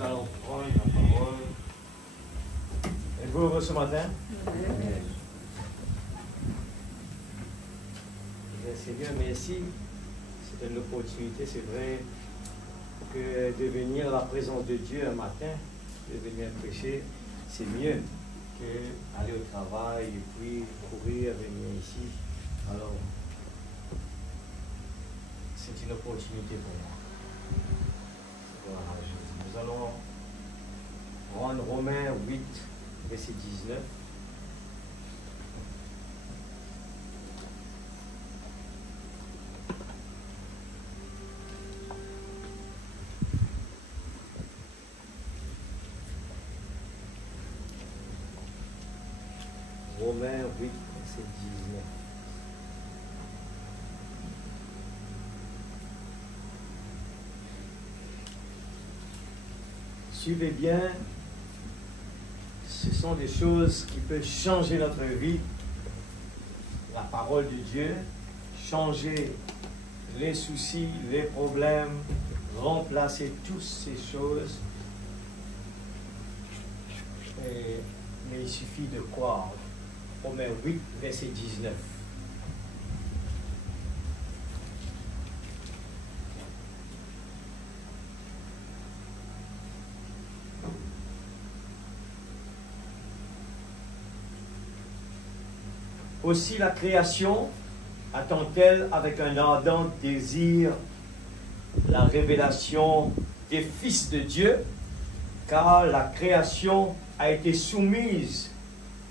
nous allons prendre la parole. Êtes-vous heureux ce matin? Seigneur, merci. C'est une opportunité, c'est vrai, que de venir à la présence de Dieu un matin, de venir prêcher, c'est mieux qu'aller au travail et puis courir, venir ici. Alors, c'est une opportunité pour moi. Voilà, nous allons prendre Romains 8, verset 19. Romains 8, verset 19. Suivez bien, ce sont des choses qui peuvent changer notre vie. La parole de Dieu, changer les soucis, les problèmes, remplacer toutes ces choses. Mais il suffit de croire. Romains 8, verset 19. Aussi la création attend-elle avec un ardent désir la révélation des fils de Dieu, car la création a été soumise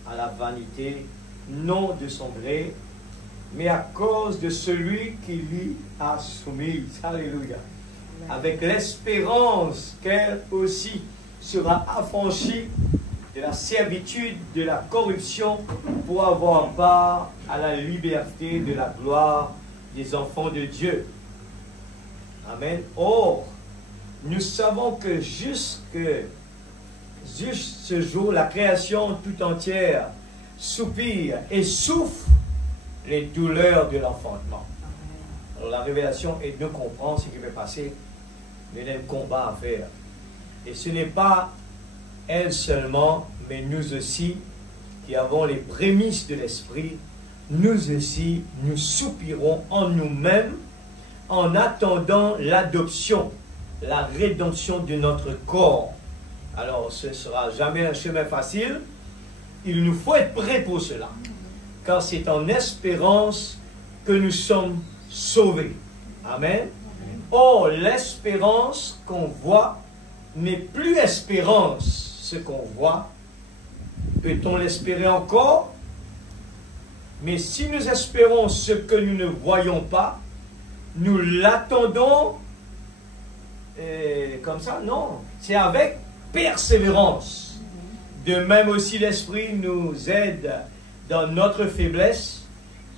à la vanité, non de son gré, mais à cause de celui qui l'y a soumise. Alléluia. Avec l'espérance qu'elle aussi sera affranchie de la servitude, de la corruption, pour avoir part à la liberté de la gloire des enfants de Dieu. Amen. Or, nous savons que juste ce jour, la création tout entière soupire et souffre les douleurs de l'enfantement. Alors la révélation est de comprendre ce qui va passer, mais il y a un combat à faire. Et ce n'est pas elle seulement, mais nous aussi, qui avons les prémices de l'esprit, nous aussi, nous soupirons en nous-mêmes en attendant l'adoption, la rédemption de notre corps. Alors, ce ne sera jamais un chemin facile. Il nous faut être prêts pour cela. Car c'est en espérance que nous sommes sauvés. Amen. Or, l'espérance qu'on voit n'est plus espérance. Ce qu'on voit, peut-on l'espérer encore? Mais si nous espérons ce que nous ne voyons pas, nous l'attendons comme ça? Non. C'est avec persévérance. De même aussi l'Esprit nous aide dans notre faiblesse,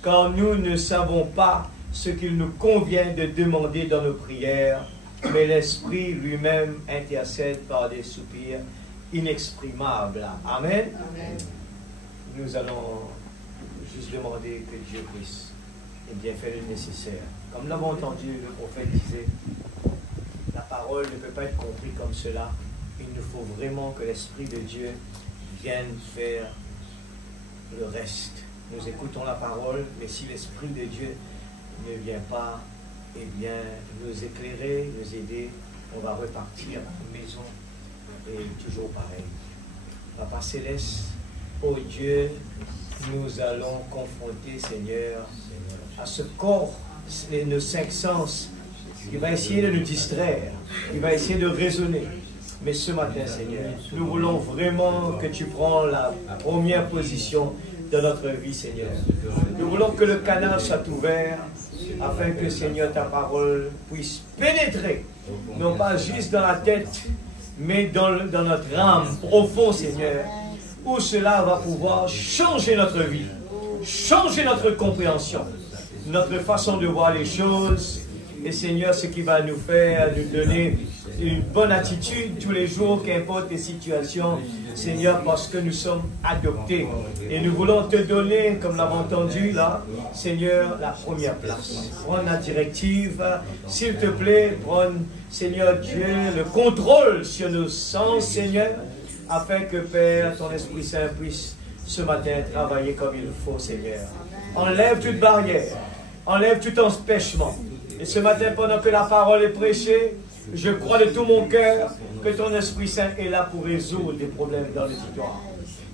quand nous ne savons pas ce qu'il nous convient de demander dans nos prières, mais l'Esprit lui-même intercède par des soupirs inexprimables. Amen. Amen. Nous allons juste demander que Dieu puisse faire le nécessaire. Comme nous l'avons entendu, le prophète disait, la parole ne peut pas être comprise comme cela. Il nous faut vraiment que l'Esprit de Dieu vienne faire le reste. Nous écoutons la parole, mais si l'Esprit de Dieu ne vient pas, eh bien, nous éclairer, nous aider, on va repartir à la maison et toujours pareil. Papa Céleste, ô Dieu, nous allons confronter, Seigneur, à ce corps, nos cinq sens, qui va essayer de nous distraire, qui va essayer de raisonner. Mais ce matin, Seigneur, nous voulons vraiment que tu prends la première position dans notre vie, Seigneur. Nous voulons que le canal soit ouvert, afin que, Seigneur, ta parole puisse pénétrer, non pas juste dans la tête, mais dans notre âme profond, Seigneur, où cela va pouvoir changer notre vie, changer notre compréhension, notre façon de voir les choses, Et Seigneur, ce qui va nous faire nous donner une bonne attitude tous les jours, qu'importe les situations, Seigneur, parce que nous sommes adoptés. Et nous voulons te donner, comme l'avons entendu là, Seigneur, la première place. Prends la directive, s'il te plaît, prends, Seigneur Dieu, le contrôle sur nos sens, Seigneur, afin que, Père, ton Esprit Saint puisse ce matin travailler comme il faut, Seigneur. Enlève toute barrière, enlève tout empêchement. Et ce matin, pendant que la parole est prêchée, je crois de tout mon cœur que ton Esprit Saint est là pour résoudre des problèmes dans l'auditoire.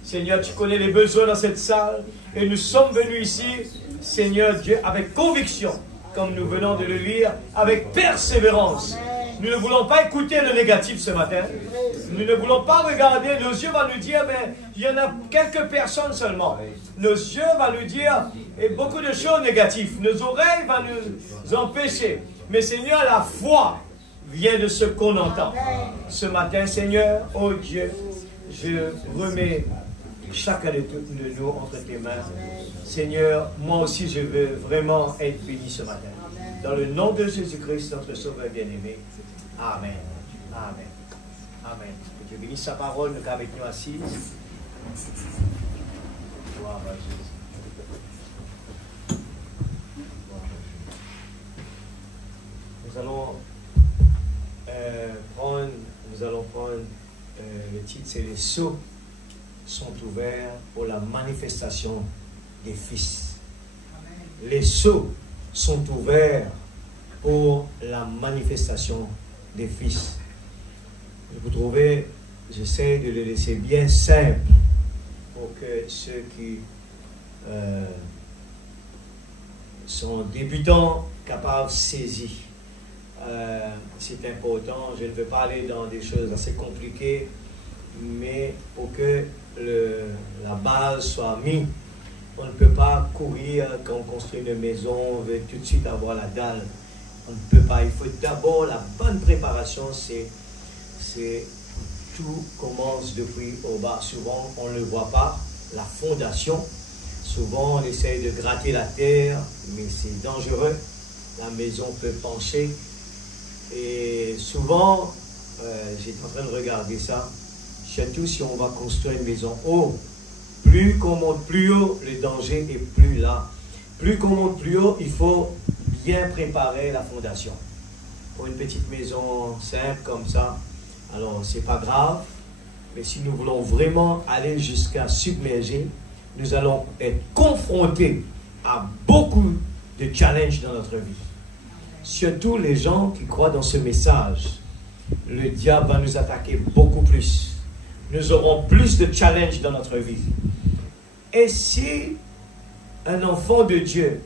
Seigneur, tu connais les besoins dans cette salle et nous sommes venus ici, Seigneur Dieu, avec conviction, comme nous venons de le lire, avec persévérance. Nous ne voulons pas écouter le négatif ce matin. Nous ne voulons pas regarder. Nos yeux vont nous dire, mais il y en a quelques personnes seulement. Nos yeux vont nous dire et beaucoup de choses négatives. Nos oreilles vont nous empêcher. Mais Seigneur, la foi vient de ce qu'on entend. Ce matin, Seigneur, oh Dieu, je remets chacun de nous entre tes mains. Seigneur, moi aussi, je veux vraiment être béni ce matin. Dans le nom de Jésus-Christ, notre Sauveur bien-aimé. Amen. Amen. Amen. Que Dieu bénisse sa parole, nous avec nous assises. Gloire à Jésus. Nous allons prendre le titre, c'est les sceaux sont ouverts pour la manifestation des fils. Amen. Les sceaux sont ouverts pour la manifestation des fils. Vous trouvez, j'essaie de le laisser bien simple pour que ceux qui sont débutants capables de saisir. C'est important, je ne veux pas aller dans des choses assez compliquées, mais pour que la base soit mise. On ne peut pas courir quand on construit une maison, on veut tout de suite avoir la dalle. On ne peut pas. Il faut d'abord la bonne préparation, c'est tout commence depuis au bas. Souvent, on ne le voit pas, la fondation. Souvent, on essaye de gratter la terre, mais c'est dangereux. La maison peut pencher. Et souvent, j'étais en train de regarder ça, surtout si on va construire une maison haut. Plus qu'on monte plus haut, le danger est plus là. Plus qu'on monte plus haut, il faut bien préparer la fondation. Pour une petite maison simple comme ça, alors c'est pas grave, mais si nous voulons vraiment aller jusqu'à submerger, nous allons être confrontés à beaucoup de challenges dans notre vie. Surtout les gens qui croient dans ce message. Le diable va nous attaquer beaucoup plus. Nous aurons plus de challenges dans notre vie. Et si un enfant de Dieu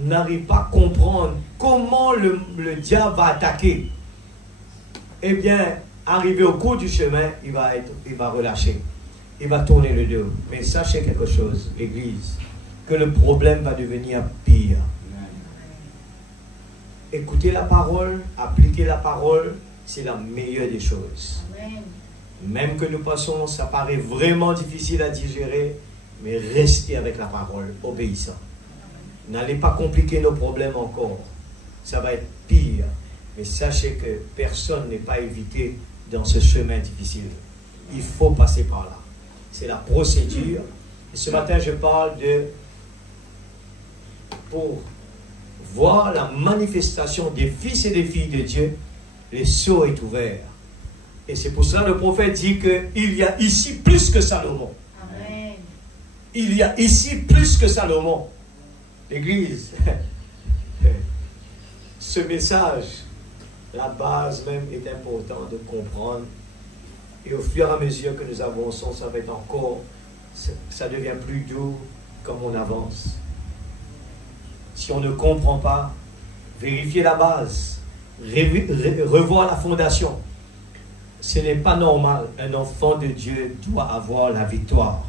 n'arrive pas à comprendre comment le diable va attaquer, eh bien, arrivé au cours du chemin, il va relâcher. Il va tourner le dos. Mais sachez quelque chose, l'Église, que le problème va devenir pire. Écoutez la parole, appliquer la parole, c'est la meilleure des choses. Amen. Même que nous passons, ça paraît vraiment difficile à digérer, mais restez avec la parole, obéissant. N'allez pas compliquer nos problèmes encore. Ça va être pire. Mais sachez que personne n'est pas évité dans ce chemin difficile. Il faut passer par là. C'est la procédure. Et ce matin, je parle pour voir la manifestation des fils et des filles de Dieu, les sceaux est ouvert. Et c'est pour ça que le prophète dit qu'il y a ici plus que Salomon. Amen. Il y a ici plus que Salomon. L'Église, ce message, la base même est importante de comprendre. Et au fur et à mesure que nous avançons, ça va être encore, ça devient plus doux comme on avance. Si on ne comprend pas, vérifiez la base, revoir la fondation. Ce n'est pas normal. Un enfant de Dieu doit avoir la victoire.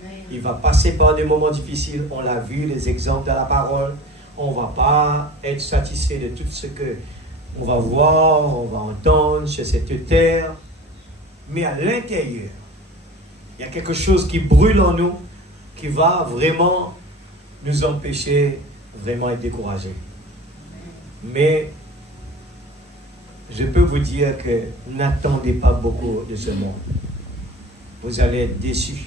Amen. Il va passer par des moments difficiles. On l'a vu, les exemples de la parole. On ne va pas être satisfait de tout ce que on va voir, on va entendre sur cette terre. Mais à l'intérieur, il y a quelque chose qui brûle en nous, qui va vraiment nous empêcher vraiment être découragés. Mais je peux vous dire que n'attendez pas beaucoup de ce monde. Vous allez être déçus.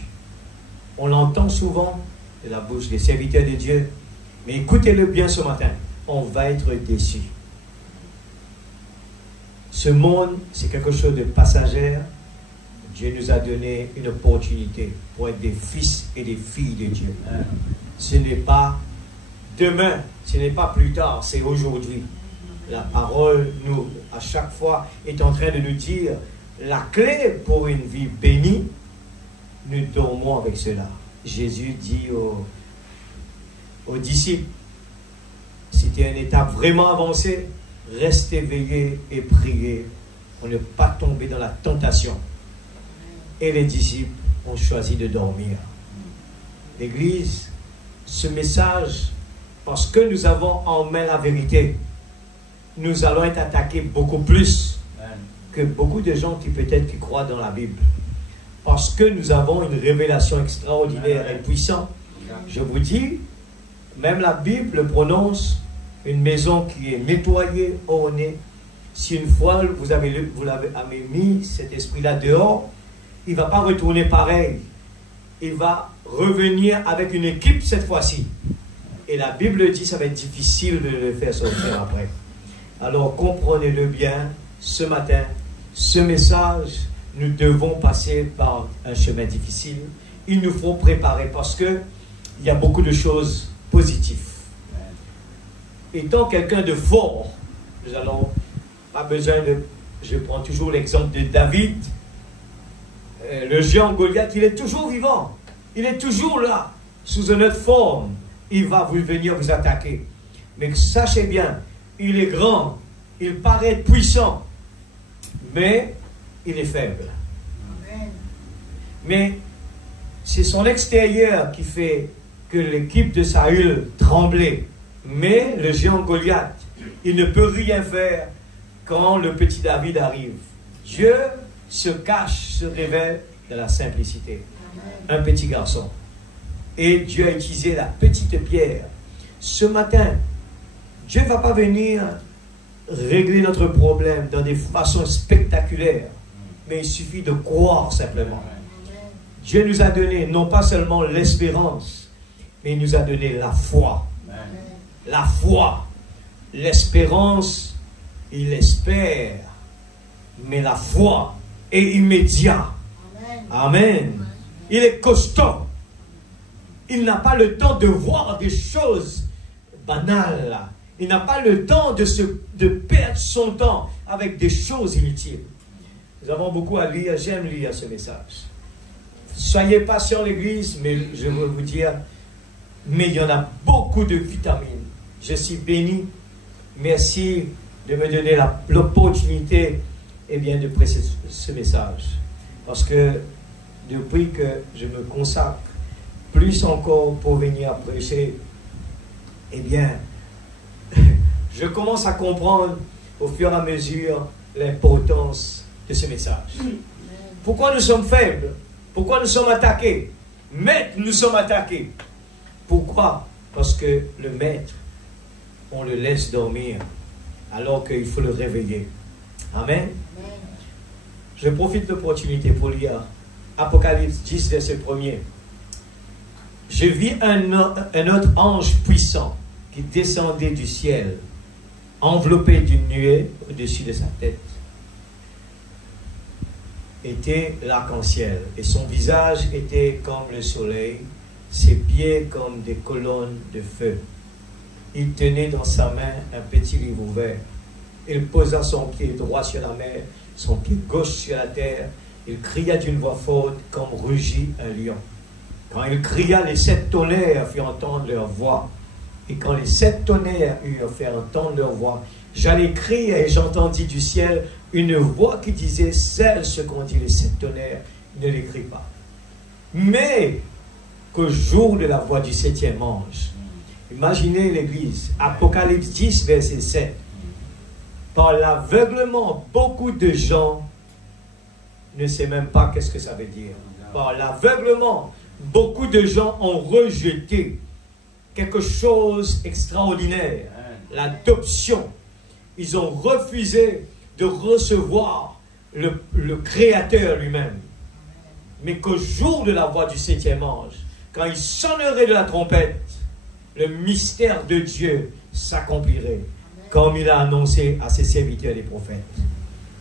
On l'entend souvent de la bouche des serviteurs de Dieu, mais écoutez-le bien ce matin, on va être déçus. Ce monde, c'est quelque chose de passager. Dieu nous a donné une opportunité pour être des fils et des filles de Dieu. Ce n'est pas demain, ce n'est pas plus tard, c'est aujourd'hui. La parole, nous, à chaque fois, est en train de nous dire la clé pour une vie bénie. Nous dormons avec cela. Jésus dit aux disciples, c'était une étape vraiment avancée, restez veillés et priez pour ne pas tomber dans la tentation. Et les disciples ont choisi de dormir. L'Église, ce message, parce que nous avons en main la vérité, nous allons être attaqués beaucoup plus que beaucoup de gens qui peut-être qui croient dans la Bible. Parce que nous avons une révélation extraordinaire et puissante. Je vous dis, même la Bible le prononce, une maison qui est nettoyée, ornée. Si une fois vous l'avez mis cet esprit-là dehors, il ne va pas retourner pareil. Il va revenir avec une équipe cette fois-ci. Et la Bible dit que ça va être difficile de le faire sortir après. Alors comprenez-le bien, ce matin, ce message, nous devons passer par un chemin difficile. Il nous faut préparer parce qu'il y a beaucoup de choses positives. Étant quelqu'un de fort, nous n'allons pas besoin de... Je prends toujours l'exemple de David. Le géant Goliath, il est toujours vivant. Il est toujours là, sous une autre forme. Il va venir vous attaquer. Mais sachez bien, il est grand, il paraît puissant, mais il est faible. Amen. Mais c'est son extérieur qui fait que l'équipe de Saül tremblait. Mais le géant Goliath, il ne peut rien faire quand le petit David arrive. Dieu se cache, se révèle dans la simplicité. Amen. Un petit garçon. Et Dieu a utilisé la petite pierre. Ce matin, Dieu ne va pas venir régler notre problème dans des façons spectaculaires, mais il suffit de croire simplement. Dieu nous a donné non pas seulement l'espérance, mais il nous a donné la foi. La foi, l'espérance, il espère, mais la foi est immédiate. Amen. Il est costaud. Il n'a pas le temps de voir des choses banales. Il n'a pas le temps de perdre son temps avec des choses inutiles. Nous avons beaucoup à lire. J'aime lire ce message. Soyez patients, l'Église, mais je veux vous dire, mais il y en a beaucoup de vitamines. Je suis béni. Merci de me donner l'opportunité de prêcher ce message. Parce que depuis que je me consacre plus encore pour venir prêcher, je commence à comprendre au fur et à mesure l'importance de ce message. Pourquoi nous sommes faibles? Pourquoi nous sommes attaqués? Maître, nous sommes attaqués. Pourquoi? Parce que le maître, on le laisse dormir alors qu'il faut le réveiller. Amen. Je profite de l'opportunité pour lire Apocalypse 10, verset 1er. Je vis un autre ange puissant qui descendait du ciel, enveloppé d'une nuée au-dessus de sa tête. Était l'arc-en-ciel, et son visage était comme le soleil, ses pieds comme des colonnes de feu. Il tenait dans sa main un petit livre ouvert. Il posa son pied droit sur la mer, son pied gauche sur la terre. Il cria d'une voix forte comme rugit un lion. Quand il cria, les 7 tonnerres firent entendre leur voix. Et quand les 7 tonnerres eurent fait entendre leur voix, j'allais crier et j'entendis du ciel une voix qui disait, celle ce qu'ont dit les 7 tonnerres, ne l'écris pas. Mais qu'au jour de la voix du 7e ange, imaginez l'Église, Apocalypse 10, verset 7, par l'aveuglement, beaucoup de gens ne savent même pas qu'est-ce que ça veut dire. Par l'aveuglement, beaucoup de gens ont rejeté quelque chose d'extraordinaire, l'adoption. Ils ont refusé de recevoir le Créateur lui-même. Mais qu'au jour de la voix du 7e ange, quand il sonnerait de la trompette, le mystère de Dieu s'accomplirait, comme il a annoncé à ses serviteurs les prophètes.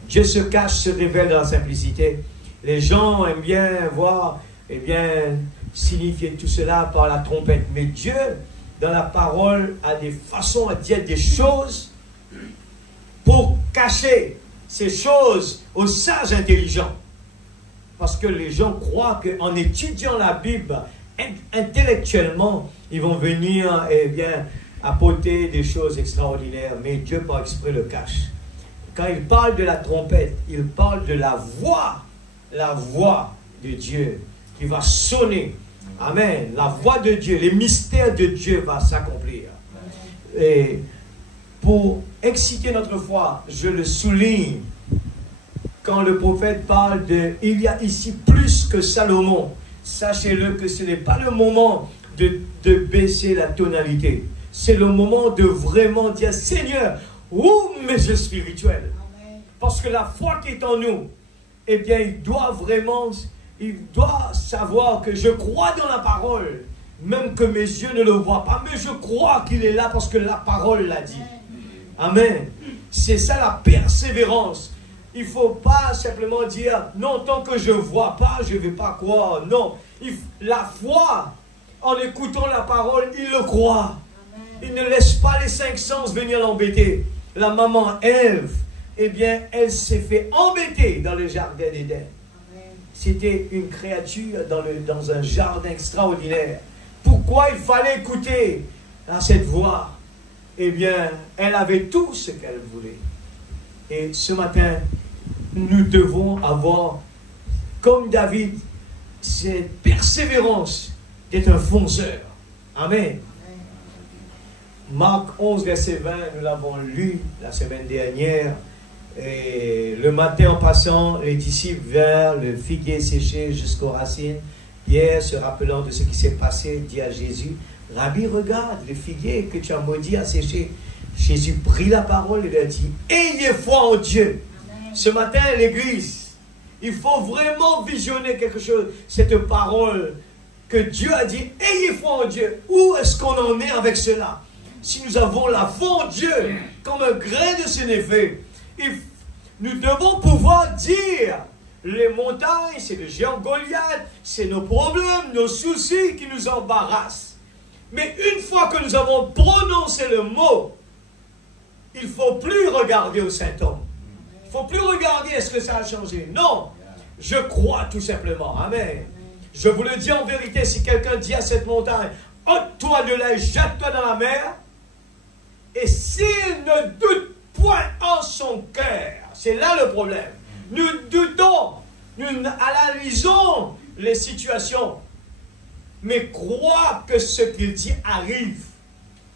Dieu se cache, se révèle dans la simplicité. Les gens aiment bien voir, signifier tout cela par la trompette. Mais Dieu, dans la parole, a des façons à dire des choses pour cacher ces choses aux sages intelligents. Parce que les gens croient qu'en étudiant la Bible intellectuellement, ils vont venir apporter des choses extraordinaires. Mais Dieu, par exprès, le cache. Quand il parle de la trompette, il parle de la voix de Dieu qui va sonner. Amen. La voix de Dieu, les mystères de Dieu vont s'accomplir. Et pour exciter notre foi, je le souligne, quand le prophète parle de « il y a ici plus que Salomon », sachez-le que ce n'est pas le moment de baisser la tonalité. C'est le moment de vraiment dire « Seigneur, où mes yeux spirituels ?» Parce que la foi qui est en nous, il doit savoir que je crois dans la parole, même que mes yeux ne le voient pas, mais je crois qu'il est là parce que la parole l'a dit. Amen. C'est ça la persévérance. Il ne faut pas simplement dire, non, tant que je ne vois pas, je ne vais pas croire. Non, la foi, en écoutant la parole, il le croit. Il ne laisse pas les 5 sens venir l'embêter. La maman Ève, elle s'est fait embêter dans le jardin d'Éden. C'était une créature dans un jardin extraordinaire. Pourquoi il fallait écouter à cette voix? Elle avait tout ce qu'elle voulait. Et ce matin, nous devons avoir, comme David, cette persévérance d'être un fonceur. Amen. Marc 11, verset 20, nous l'avons lu la semaine dernière. Et le matin, en passant, les disciples vers le figuier séché jusqu'aux racines. Pierre, se rappelant de ce qui s'est passé, dit à Jésus, « Rabbi, regarde, le figuier que tu as maudit a séché. » Jésus prit la parole et lui a dit, « Ayez foi en Dieu. » Ce matin, l'Église, il faut vraiment visionner quelque chose, cette parole que Dieu a dit, « Ayez foi en Dieu. » Où est-ce qu'on en est avec cela? Si nous avons la foi en Dieu, comme un grain de sénévé, nous devons pouvoir dire, les montagnes, c'est le géant Goliath, c'est nos problèmes, nos soucis qui nous embarrassent. Mais une fois que nous avons prononcé le mot, il ne faut plus regarder aux symptômes. Il ne faut plus regarder est-ce que ça a changé. Non, je crois tout simplement. Amen. Je vous le dis en vérité, si quelqu'un dit à cette montagne, ôte-toi de là et jette-toi dans la mer, et s'il ne doute point en son cœur, c'est là le problème. Nous doutons, nous analysons les situations, mais crois que ce qu'il dit arrive.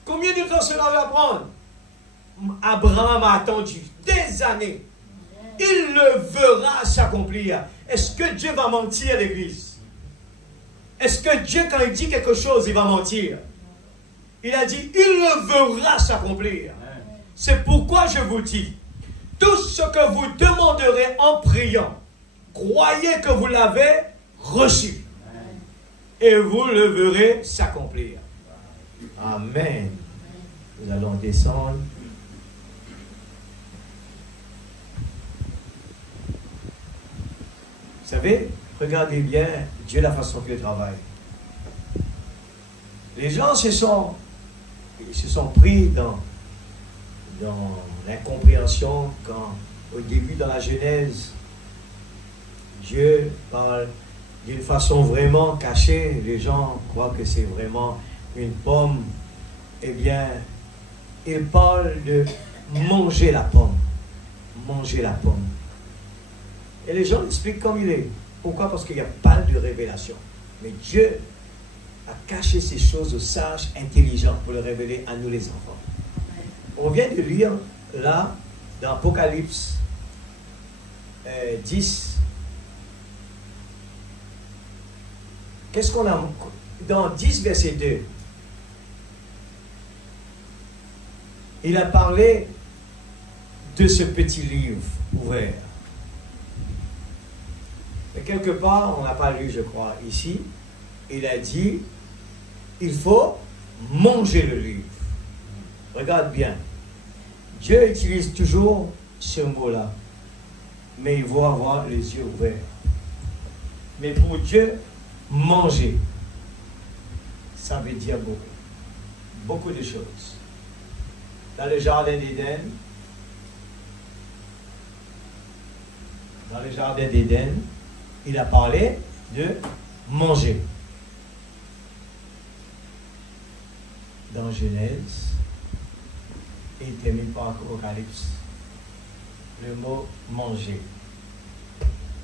Combien de temps cela va prendre? Abraham a attendu des années. Il le verra s'accomplir. Est-ce que Dieu va mentir, l'Église? Est-ce que Dieu, quand il dit quelque chose, il va mentir? Il a dit, il le verra s'accomplir. C'est pourquoi je vous dis, tout ce que vous demanderez en priant, croyez que vous l'avez reçu. Et vous le verrez s'accomplir. Amen. Nous allons descendre. Vous savez, regardez bien Dieu, la façon qu'il travaille. Les gens se sont pris dans l'incompréhension quand, au début, dans la Genèse, Dieu parle d'une façon vraiment cachée. Les gens croient que c'est vraiment une pomme. Eh bien, il parle de manger la pomme. Manger la pomme. Et les gens expliquent comme il est. Pourquoi? Parce qu'il n'y a pas de révélation. Mais Dieu a caché ces choses aux sages intelligents pour le révéler à nous les enfants. On vient de lire là, dans Apocalypse 10. Qu'est-ce qu'on a? Dans 10, verset 2. Il a parlé de ce petit livre ouvert. Mais quelque part, on n'a pas lu, je crois, ici, il a dit, il faut manger le livre. Regarde bien. Dieu utilise toujours ce mot-là, mais il faut avoir les yeux ouverts. Mais pour Dieu, manger, ça veut dire beaucoup. Beaucoup de choses. Dans le jardin d'Éden, il a parlé de manger. Dans Genèse, et il termine par Apocalypse. Le mot manger.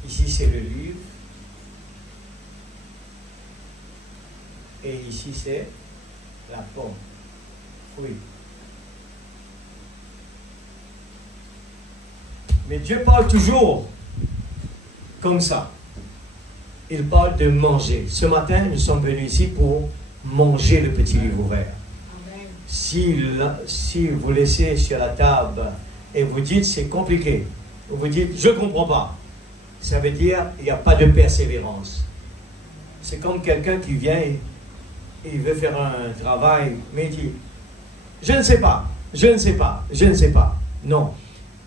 Ici, c'est le livre. Et ici, c'est la pomme. Oui. Mais Dieu parle toujours comme ça. Il parle de manger. Ce matin, nous sommes venus ici pour manger le petit livre ouvert. Si vous laissez sur la table et vous dites c'est compliqué, vous dites je ne comprends pas, ça veut dire il n'y a pas de persévérance. C'est comme quelqu'un qui vient et il veut faire un travail, mais il dit je ne sais pas, je ne sais pas, je ne sais pas. Non.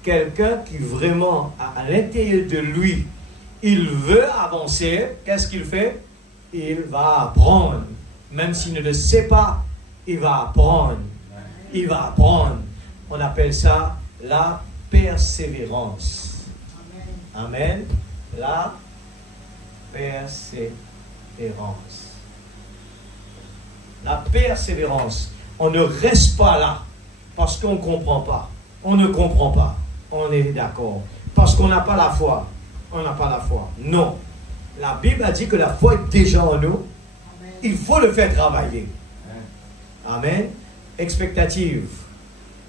Quelqu'un qui vraiment, à l'intérieur de lui, il veut avancer, qu'est-ce qu'il fait? Il va apprendre. Même s'il ne le sait pas, il va apprendre. Il va apprendre. On appelle ça la persévérance. Amen. La persévérance. La persévérance. On ne reste pas là parce qu'on ne comprend pas. On ne comprend pas. On est d'accord. Parce qu'on n'a pas la foi. On n'a pas la foi. Non. La Bible a dit que la foi est déjà en nous. Amen. Il faut le faire travailler. Amen. Expectative.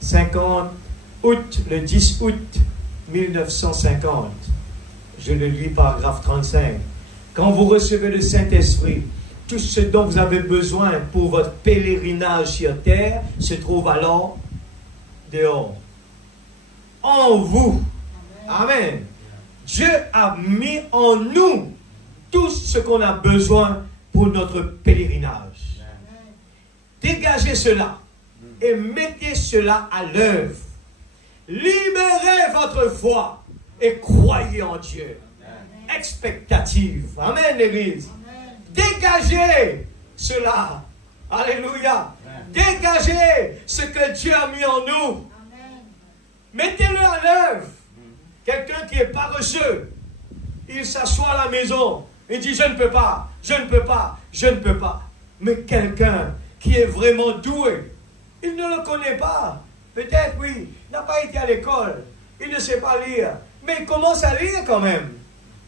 50 août, le 10 août 1950. Je le lis paragraphe 35. Quand vous recevez le Saint-Esprit, tout ce dont vous avez besoin pour votre pèlerinage sur terre se trouve alors dehors. En vous. Amen. Dieu a mis en nous tout ce qu'on a besoin pour notre pèlerinage. Dégagez cela et mettez cela à l'œuvre. Libérez votre foi et croyez en Dieu. Expectative. Amen, l'Église. Dégagez cela. Alléluia. Dégagez ce que Dieu a mis en nous. Mettez-le à l'œuvre. Quelqu'un qui est paresseux, il s'assoit à la maison et dit je ne peux pas, je ne peux pas, je ne peux pas. Mais quelqu'un qui est vraiment doué, il ne le connaît pas. Peut-être oui, il n'a pas été à l'école, il ne sait pas lire, mais il commence à lire quand même.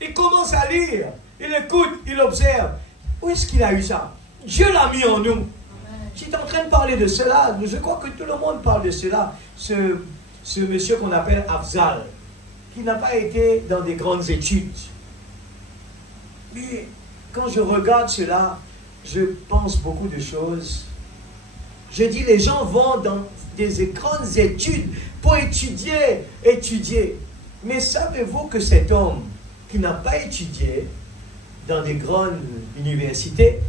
Il commence à lire, il écoute, il observe. Où est-ce qu'il a eu ça? Dieu l'a mis en nous. J'étais en train de parler de cela, je crois que tout le monde parle de cela. Ce monsieur qu'on appelle Afzal, qui n'a pas été dans des grandes études. Mais quand je regarde cela, je pense beaucoup de choses. Je dis, les gens vont dans des grandes études pour étudier. Mais savez-vous que cet homme qui n'a pas étudié dans des grandes universités,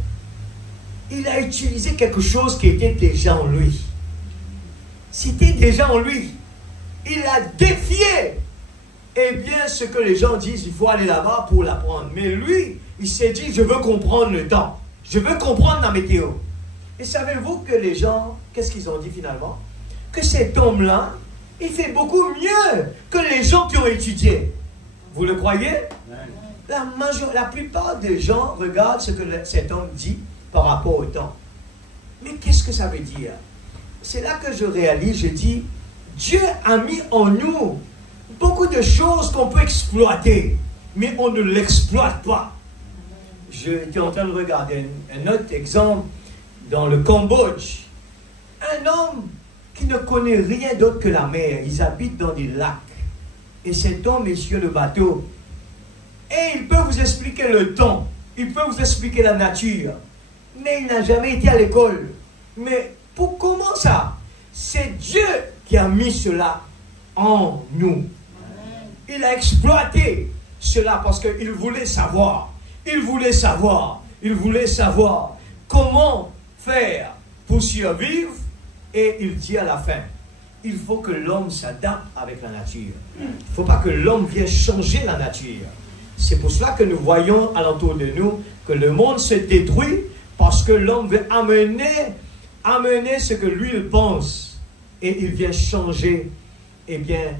il a utilisé quelque chose qui était déjà en lui. C'était déjà en lui. Il a défié. Eh bien, ce que les gens disent, il faut aller là-bas pour l'apprendre. Mais lui, il s'est dit, je veux comprendre le temps. Je veux comprendre la météo. Et savez-vous que les gens, qu'est-ce qu'ils ont dit finalement? Que cet homme-là, il fait beaucoup mieux que les gens qui ont étudié. Vous le croyez? La plupart des gens regardent ce que cet homme dit par rapport au temps. Mais qu'est-ce que ça veut dire? C'est là que je réalise, je dis, Dieu a mis en nous beaucoup de choses qu'on peut exploiter, mais on ne l'exploite pas. J'étais en train de regarder un autre exemple dans le Cambodge. Un homme qui ne connaît rien d'autre que la mer. Ils habitent dans des lacs. Et cet homme est sur le bateau. Et il peut vous expliquer le temps. Il peut vous expliquer la nature. Mais il n'a jamais été à l'école. Mais comment ça? C'est Dieu qui a mis cela en nous. Il a exploité cela parce qu'il voulait savoir. Il voulait savoir. Il voulait savoir comment faire pour survivre. Et il dit à la fin, il faut que l'homme s'adapte avec la nature. Il ne faut pas que l'homme vienne changer la nature. C'est pour cela que nous voyons alentour de nous que le monde se détruit parce que l'homme veut amener ce que lui il pense et il vient changer. Eh bien,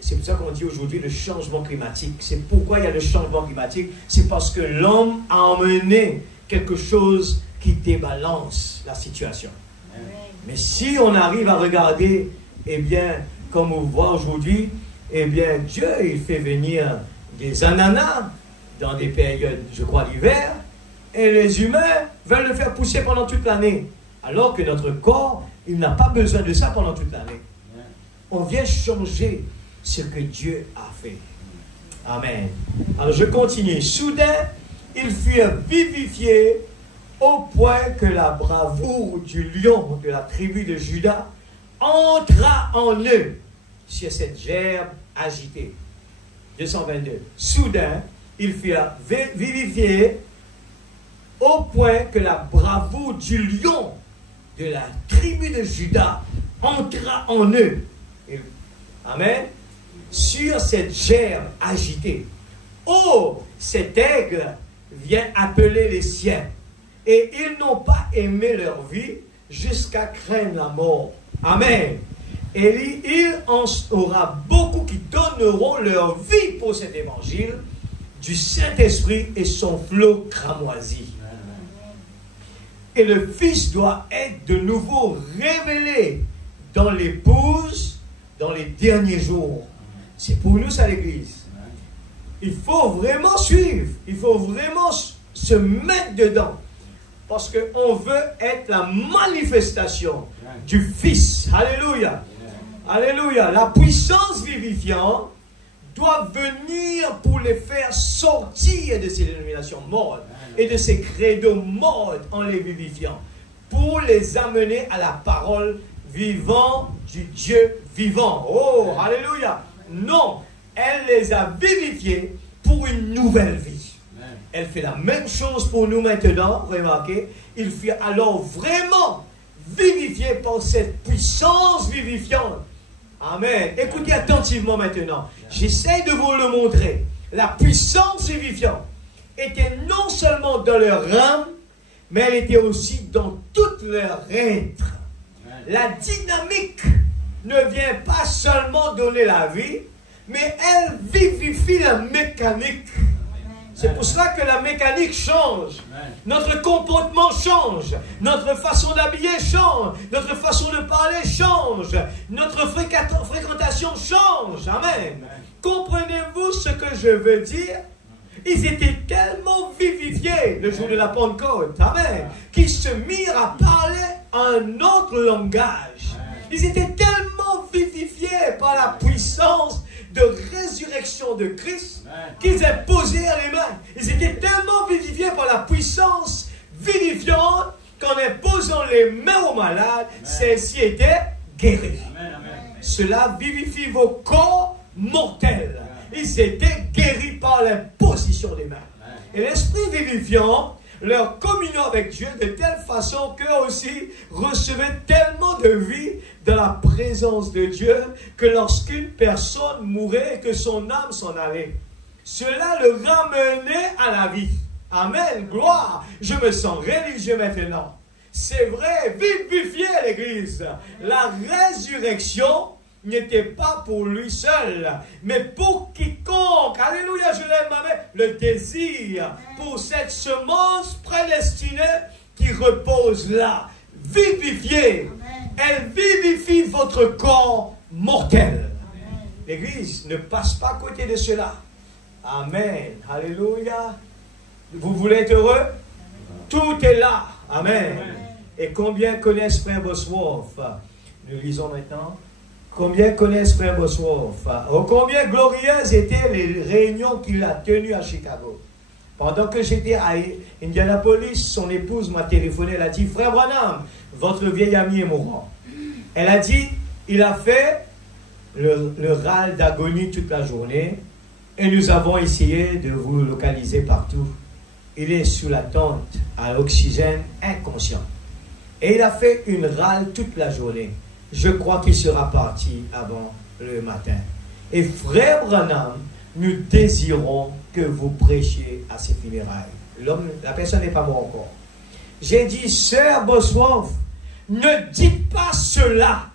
c'est pour ça qu'on dit aujourd'hui le changement climatique. C'est pourquoi il y a le changement climatique. C'est parce que l'homme a emmené quelque chose qui débalance la situation. Mais si on arrive à regarder, eh bien, comme on voit aujourd'hui, eh bien, Dieu, il fait venir des ananas dans des périodes, je crois, d'hiver, et les humains veulent le faire pousser pendant toute l'année. Alors que notre corps, il n'a pas besoin de ça pendant toute l'année. On vient changer ce que Dieu a fait. Amen. Alors je continue. Soudain, ils furent vivifiés au point que la bravoure du lion de la tribu de Juda entra en eux sur cette gerbe agitée. 222. Soudain, ils furent vivifiés au point que la bravoure du lion de la tribu de Juda entra en eux. Amen. Sur cette gerbe agitée. Oh, cet aigle vient appeler les siens. Et ils n'ont pas aimé leur vie jusqu'à craindre la mort. Amen. Et il en aura beaucoup qui donneront leur vie pour cet évangile du Saint-Esprit et son flot cramoisi. Et le Fils doit être de nouveau révélé dans l'épouse dans les derniers jours. C'est pour nous ça l'Église. Il faut vraiment suivre. Il faut vraiment se mettre dedans. Parce qu'on veut être la manifestation du Fils. Alléluia. Alléluia. La puissance vivifiante doit venir pour les faire sortir de ces dénominations mortes et de ces credos morts en les vivifiant. Pour les amener à la parole vivante du Dieu vivant. Oh, alléluia. Non, elle les a vivifiés pour une nouvelle vie. Elle fait la même chose pour nous maintenant, remarquez. Il fut alors vraiment vivifié par cette puissance vivifiante. Amen. Écoutez attentivement maintenant. J'essaie de vous le montrer. La puissance vivifiante était non seulement dans leur âme, mais elle était aussi dans tout leur être. La dynamique ne vient pas seulement donner la vie, mais elle vivifie la mécanique. C'est pour cela que la mécanique change. Notre comportement change. Notre façon d'habiller change. Notre façon de parler change. Notre fréquentation change. Amen. Comprenez-vous ce que je veux dire? Ils étaient tellement vivifiés le jour de la Pentecôte. Amen. Qu'ils se mirent à parler un autre langage. Ils étaient tellement vivifiés par la puissance de résurrection de Christ qu'ils imposèrent les mains. Ils étaient tellement vivifiés par la puissance vivifiante qu'en imposant les mains aux malades, celles-ci étaient guéries. Cela vivifie vos corps mortels. Ils étaient guéris par l'imposition des mains. Et l'esprit vivifiant leur communion avec Dieu de telle façon qu'eux aussi recevaient tellement de vie dans la présence de Dieu que lorsqu'une personne mourait et que son âme s'en allait, cela le ramenait à la vie. Amen, gloire. Je me sens religieux maintenant. C'est vrai, vivifier l'Église. La résurrection n'était pas pour lui seul, mais pour quiconque, alléluia, je l'aime, ma mère, le désir pour cette semence prédestinée qui repose là, vivifiée. Elle vivifie votre corps mortel. L'Église ne passe pas à côté de cela. Amen, alléluia. Vous voulez être heureux? Tout est là. Amen. Et combien connaissent Frère Bosworth? Nous lisons maintenant. Combien connaissent Frère Bosworth? Combien glorieuses étaient les réunions qu'il a tenues à Chicago. Pendant que j'étais à Indianapolis, son épouse m'a téléphoné. Elle a dit, Frère Branham, votre vieil ami est mourant. Elle a dit, il a fait le râle d'agonie toute la journée et nous avons essayé de vous localiser partout. Il est sous la tente à l'oxygène inconscient. Et il a fait une râle toute la journée. Je crois qu'il sera parti avant le matin. Et frère Branham, nous désirons que vous prêchiez à ses funérailles. La personne n'est pas morte encore. J'ai dit, sœur Bosworth, ne dites pas cela.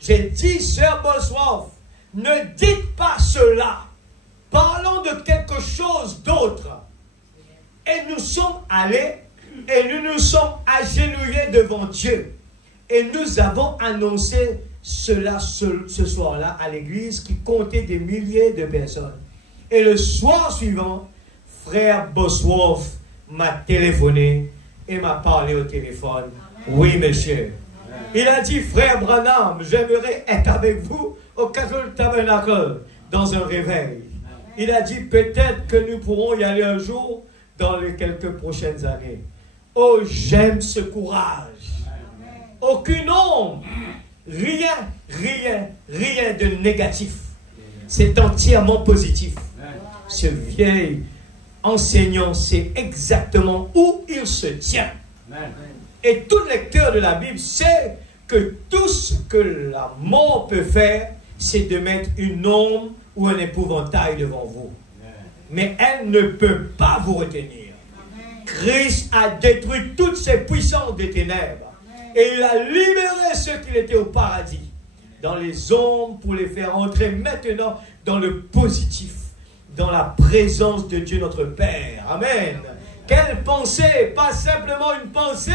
J'ai dit, sœur Bosworth, ne dites pas cela. Parlons de quelque chose d'autre. Et nous sommes allés et nous nous sommes agenouillés devant Dieu. Et nous avons annoncé cela ce soir-là à l'église qui comptait des milliers de personnes. Et le soir suivant, frère Bosworth m'a téléphoné et m'a parlé au téléphone. Amen. Oui, monsieur. Amen. Il a dit, frère Branham, j'aimerais être avec vous au Catholic Tabernacle dans un réveil. Amen. Il a dit, peut-être que nous pourrons y aller un jour dans les quelques prochaines années. Oh, j'aime ce courage. Amen. Aucune ombre, rien de négatif. C'est entièrement positif. Amen. Ce vieil enseignant sait exactement où il se tient. Amen. Et tout lecteur de la Bible sait que tout ce que la mort peut faire, c'est de mettre une ombre ou un épouvantail devant vous. Amen. Mais elle ne peut pas vous retenir. Amen. Christ a détruit toutes ces puissances des ténèbres. Amen. Et il a libéré ceux qui étaient au paradis, dans les ombres, pour les faire entrer maintenant dans le positif, dans la présence de Dieu notre Père. Amen. Quelle pensée, pas simplement une pensée,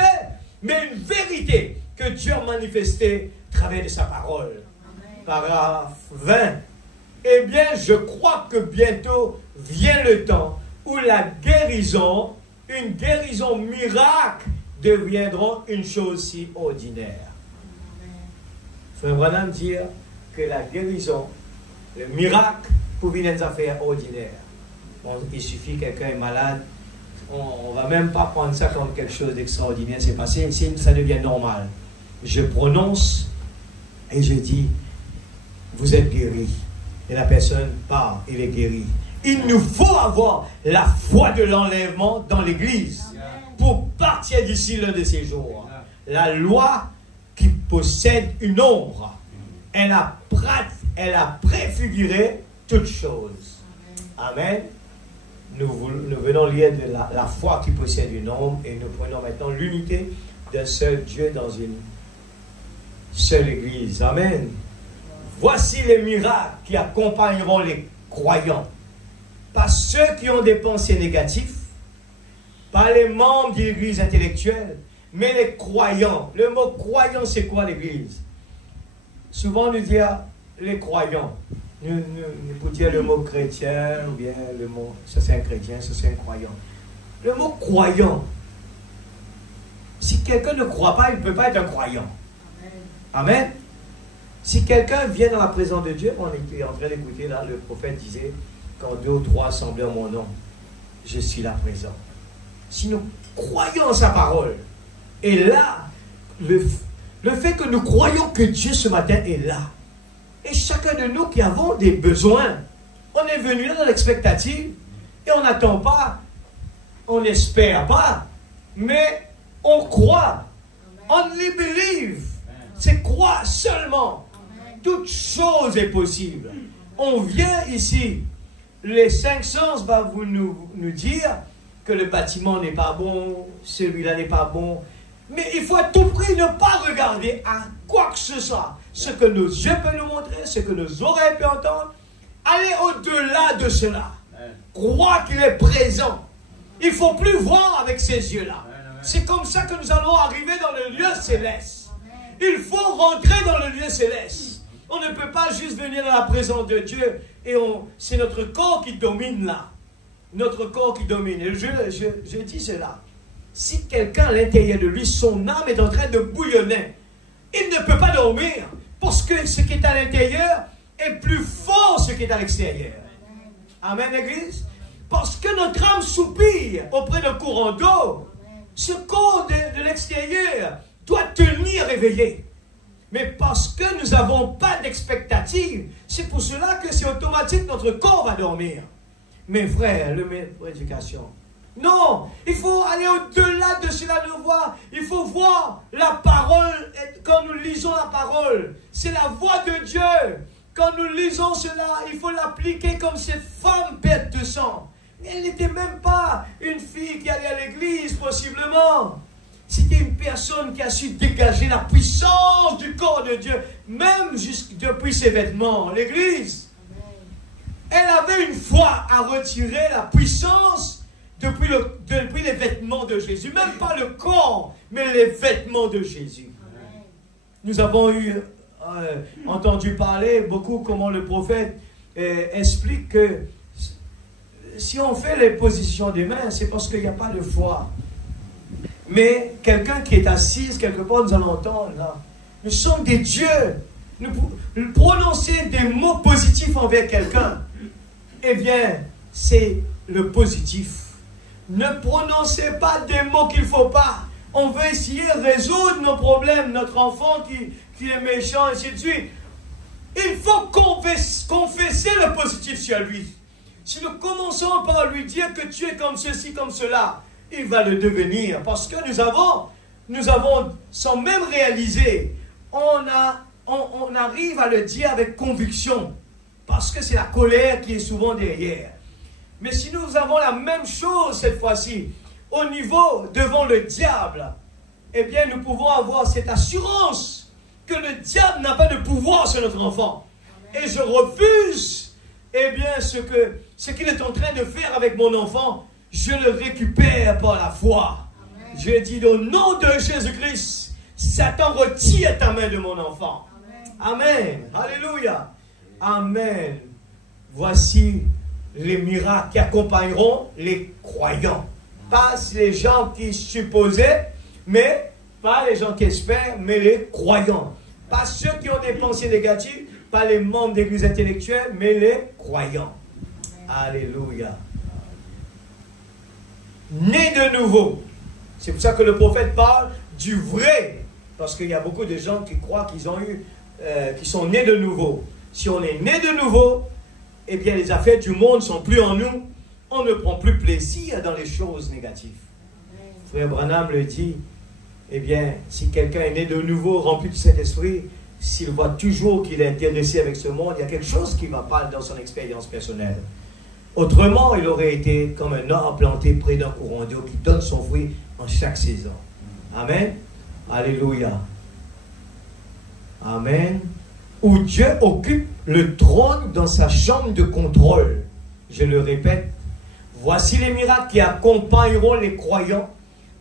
mais une vérité que Dieu a manifestée à travers de sa parole. Amen. Paragraphe 20. Eh bien, je crois que bientôt vient le temps où la guérison, une guérison miracle, deviendront une chose si ordinaire. Frère Branham dit que la guérison, le miracle, pour venir une affaire ordinaire. Bon, il suffit que quelqu'un est malade, on ne va même pas prendre ça comme quelque chose d'extraordinaire. C'est passé, ça devient normal. Je prononce et je dis, vous êtes guéri. Et la personne part, il est guéri. Il nous faut avoir la foi de l'enlèvement dans l'église pour partir d'ici l'un de ces jours. La loi qui possède une ombre, elle a préfiguré toutes choses. Amen. Nous venons lire de la foi qui possède une ombre et nous prenons maintenant l'unité d'un seul Dieu dans une seule église. Amen. Voici les miracles qui accompagneront les croyants. Pas ceux qui ont des pensées négatives, pas les membres de l'église intellectuelle, mais les croyants. Le mot croyant, c'est quoi l'église? Souvent, nous dit les croyants. Nous pour dire le mot chrétien, ou bien le mot, ça c'est un chrétien, ça c'est un croyant. Le mot croyant, si quelqu'un ne croit pas, il ne peut pas être un croyant. Amen. Amen. Si quelqu'un vient dans la présence de Dieu, on était en train d'écouter là, le prophète disait, quand 2 ou 3 assemblés en mon nom, je suis là présent. Si nous croyons en sa parole, et là, le fait que nous croyons que Dieu ce matin est là, et chacun de nous qui avons des besoins, on est venu là dans l'expectative, et on n'attend pas, on n'espère pas, mais on croit. Only believe. C'est croire seulement. Toute chose est possible. On vient ici, les 5 sens vont nous dire que le bâtiment n'est pas bon, celui-là n'est pas bon. Mais il faut à tout prix ne pas regarder à quoi que ce soit. Ce que nos yeux peuvent nous montrer, ce que nos oreilles peuvent entendre. Allez au-delà de cela. Croire qu'il est présent. Il ne faut plus voir avec ces yeux-là. C'est comme ça que nous allons arriver dans le lieu céleste. Il faut rentrer dans le lieu céleste. On ne peut pas juste venir dans la présence de Dieu et c'est notre corps qui domine là. Notre corps qui domine. Et je dis cela. Si quelqu'un à l'intérieur de lui, son âme est en train de bouillonner, il ne peut pas dormir parce que ce qui est à l'intérieur est plus fort que ce qui est à l'extérieur. Amen, Église. Parce que notre âme soupire auprès d'un courant d'eau. Ce corps de l'extérieur doit tenir éveillé. Mais parce que nous n'avons pas d'expectative, c'est pour cela que c'est automatique, notre corps va dormir. Mes frères, le maître d'éducation. Non, il faut aller au-delà de cela, de voir. Il faut voir la parole, quand nous lisons la parole. C'est la voix de Dieu. Quand nous lisons cela, il faut l'appliquer comme cette femme bête de sang. Elle n'était même pas une fille qui allait à l'église, possiblement. C'était une personne qui a su dégager la puissance du corps de Dieu, même depuis ses vêtements, l'église. Elle avait une foi à retirer la puissance depuis les vêtements de Jésus. Même pas le corps, mais les vêtements de Jésus. Nous avons entendu parler beaucoup comment le prophète explique que si on fait les positions des mains, c'est parce qu'il n'y a pas de foi. Mais quelqu'un qui est assis quelque part, nous allons entendre là. Nous sommes des dieux. Nous prononcer des mots positifs envers quelqu'un, eh bien, c'est le positif. Ne prononcez pas des mots qu'il ne faut pas. On veut essayer de résoudre nos problèmes. Notre enfant qui est méchant, ainsi de suite. Il faut confesser le positif sur lui. Si nous commençons par lui dire que tu es comme ceci, comme cela, il va le devenir. Parce que nous avons sans même réaliser, on arrive à le dire avec conviction. Parce que c'est la colère qui est souvent derrière. Mais si nous avons la même chose cette fois-ci, au niveau devant le diable, eh bien nous pouvons avoir cette assurance que le diable n'a pas de pouvoir sur notre enfant. Et je refuse, eh bien, ce qu'il est en train de faire avec mon enfant, je le récupère par la foi. Amen. Je dis au nom de Jésus-Christ, Satan retire ta main de mon enfant. Amen. Amen. Alléluia. Amen. Voici les miracles qui accompagneront les croyants. Pas les gens qui supposaient, mais pas les gens qui espèrent, mais les croyants. Pas ceux qui ont des pensées négatives, pas les membres d'église intellectuelle, mais les croyants. Alléluia. Né de nouveau. C'est pour ça que le prophète parle du vrai. Parce qu'il y a beaucoup de gens qui croient qu'ils ont qui sont nés de nouveau. Si on est né de nouveau, eh bien les affaires du monde ne sont plus en nous. On ne prend plus plaisir dans les choses négatives. Frère Branham le dit, eh bien, si quelqu'un est né de nouveau, rempli du Saint-Esprit, s'il voit toujours qu'il est intéressé avec ce monde, il y a quelque chose qui ne va pas dans son expérience personnelle. Autrement, il aurait été comme un arbre planté près d'un courant d'eau qui donne son fruit en chaque saison. Amen. Alléluia. Amen. Où Dieu occupe le trône dans sa chambre de contrôle. Je le répète. Voici les miracles qui accompagneront les croyants.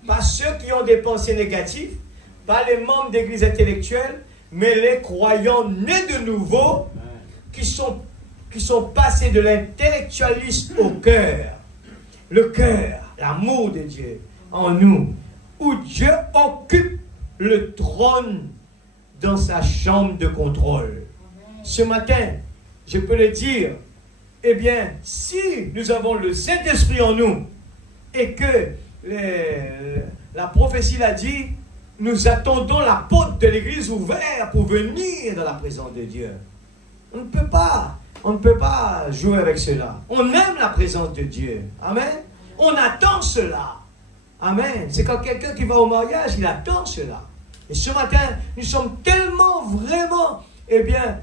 Pas ceux qui ont des pensées négatives, pas les membres d'église intellectuelle, mais les croyants nés de nouveau qui sont passés de l'intellectualisme au cœur. Le cœur, l'amour de Dieu en nous. Où Dieu occupe le trône dans sa chambre de contrôle. Ce matin, je peux le dire, eh bien, si nous avons le Saint-Esprit en nous et que la prophétie l'a dit, nous attendons la porte de l'église ouverte pour venir dans la présence de Dieu. On ne peut pas jouer avec cela. On aime la présence de Dieu. Amen. On attend cela. Amen. C'est quand quelqu'un qui va au mariage, il attend cela. Et ce matin, nous sommes tellement vraiment, eh bien,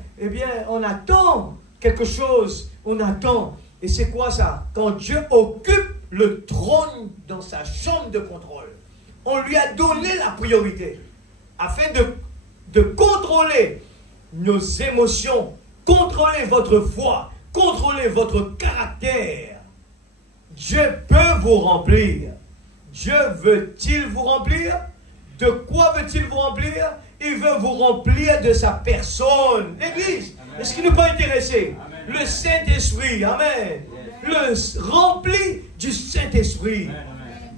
on attend quelque chose. On attend. Et c'est quoi ça? Quand Dieu occupe le trône dans sa chambre de contrôle. On lui a donné la priorité afin de contrôler nos émotions, contrôler votre foi, contrôler votre caractère. Dieu peut vous remplir. Dieu veut-il vous remplir? De quoi veut-il vous remplir? Il veut vous remplir de sa personne. L'Église, est-ce qu'il n'est pas intéressé? Le Saint-Esprit, amen. Le rempli du Saint-Esprit.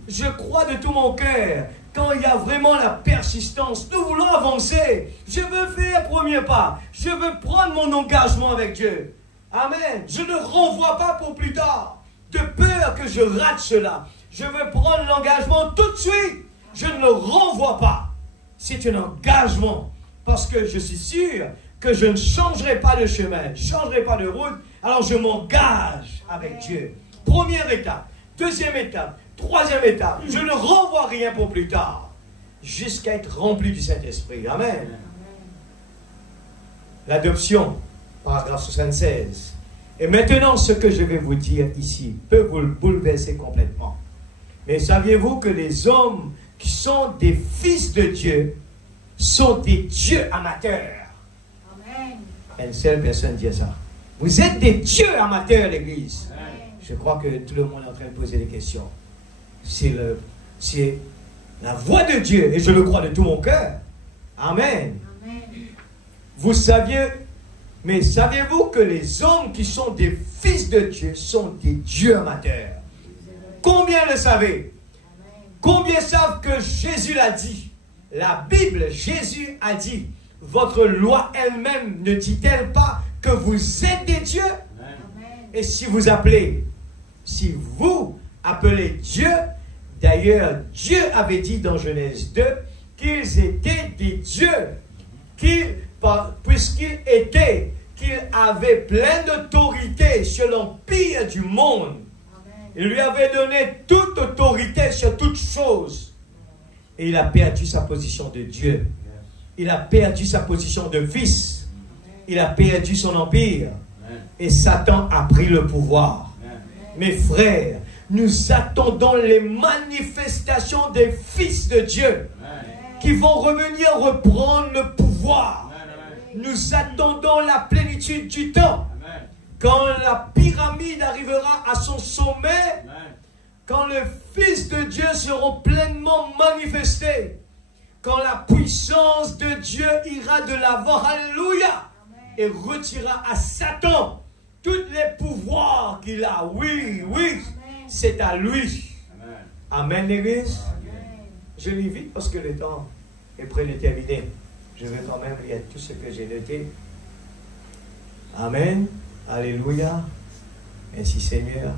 Je crois de tout mon cœur, quand il y a vraiment la persistance, nous voulons avancer. Je veux faire le premier pas. Je veux prendre mon engagement avec Dieu. Amen. Je ne renvoie pas pour plus tard, de peur que je rate cela. Je veux prendre l'engagement tout de suite. Je ne le renvoie pas. C'est un engagement. parce que je suis sûr que je ne changerai pas de chemin, je ne changerai pas de route, alors je m'engage avec Dieu. Première étape, deuxième étape, troisième étape, je ne renvoie rien pour plus tard, jusqu'à être rempli du Saint-Esprit. Amen. L'adoption, paragraphe 76. Et maintenant, ce que je vais vous dire ici peut vous le bouleverser complètement. Mais saviez-vous que les hommes qui sont des fils de Dieu sont des dieux amateurs? Amen. Une seule personne dit ça. Vous êtes des dieux amateurs, l'Église. Je crois que tout le monde est en train de poser des questions. C'est la voix de Dieu, et je le crois de tout mon cœur. Amen. Amen. Vous saviez, mais saviez-vous que les hommes qui sont des fils de Dieu sont des dieux amateurs? Combien le savez? Combien savent que Jésus l'a dit? La Bible, Jésus a dit, votre loi elle-même ne dit-elle pas que vous êtes des dieux? Amen. Et si vous appelez Dieu, d'ailleurs, Dieu avait dit dans Genèse 2 qu'ils étaient des dieux, qu'ils avaient plein d'autorité sur l'empire du monde. Il lui avait donné toute autorité sur toutes choses. Et il a perdu sa position de Dieu. Il a perdu sa position de fils. Il a perdu son empire. Et Satan a pris le pouvoir. Mes frères, nous attendons les manifestations des fils de Dieu qui vont revenir reprendre le pouvoir. Nous attendons la plénitude du temps. Quand la pyramide arrivera à son sommet, quand les fils de Dieu seront pleinement manifestés, quand la puissance de Dieu ira de l'avant, alléluia, et retirera à Satan tous les pouvoirs qu'il a. Oui, c'est à lui. Amen, l'Église. Je lis vite parce que le temps est près de terminer. Je vais quand même lire tout ce que j'ai noté. Amen. Alléluia. Merci Seigneur.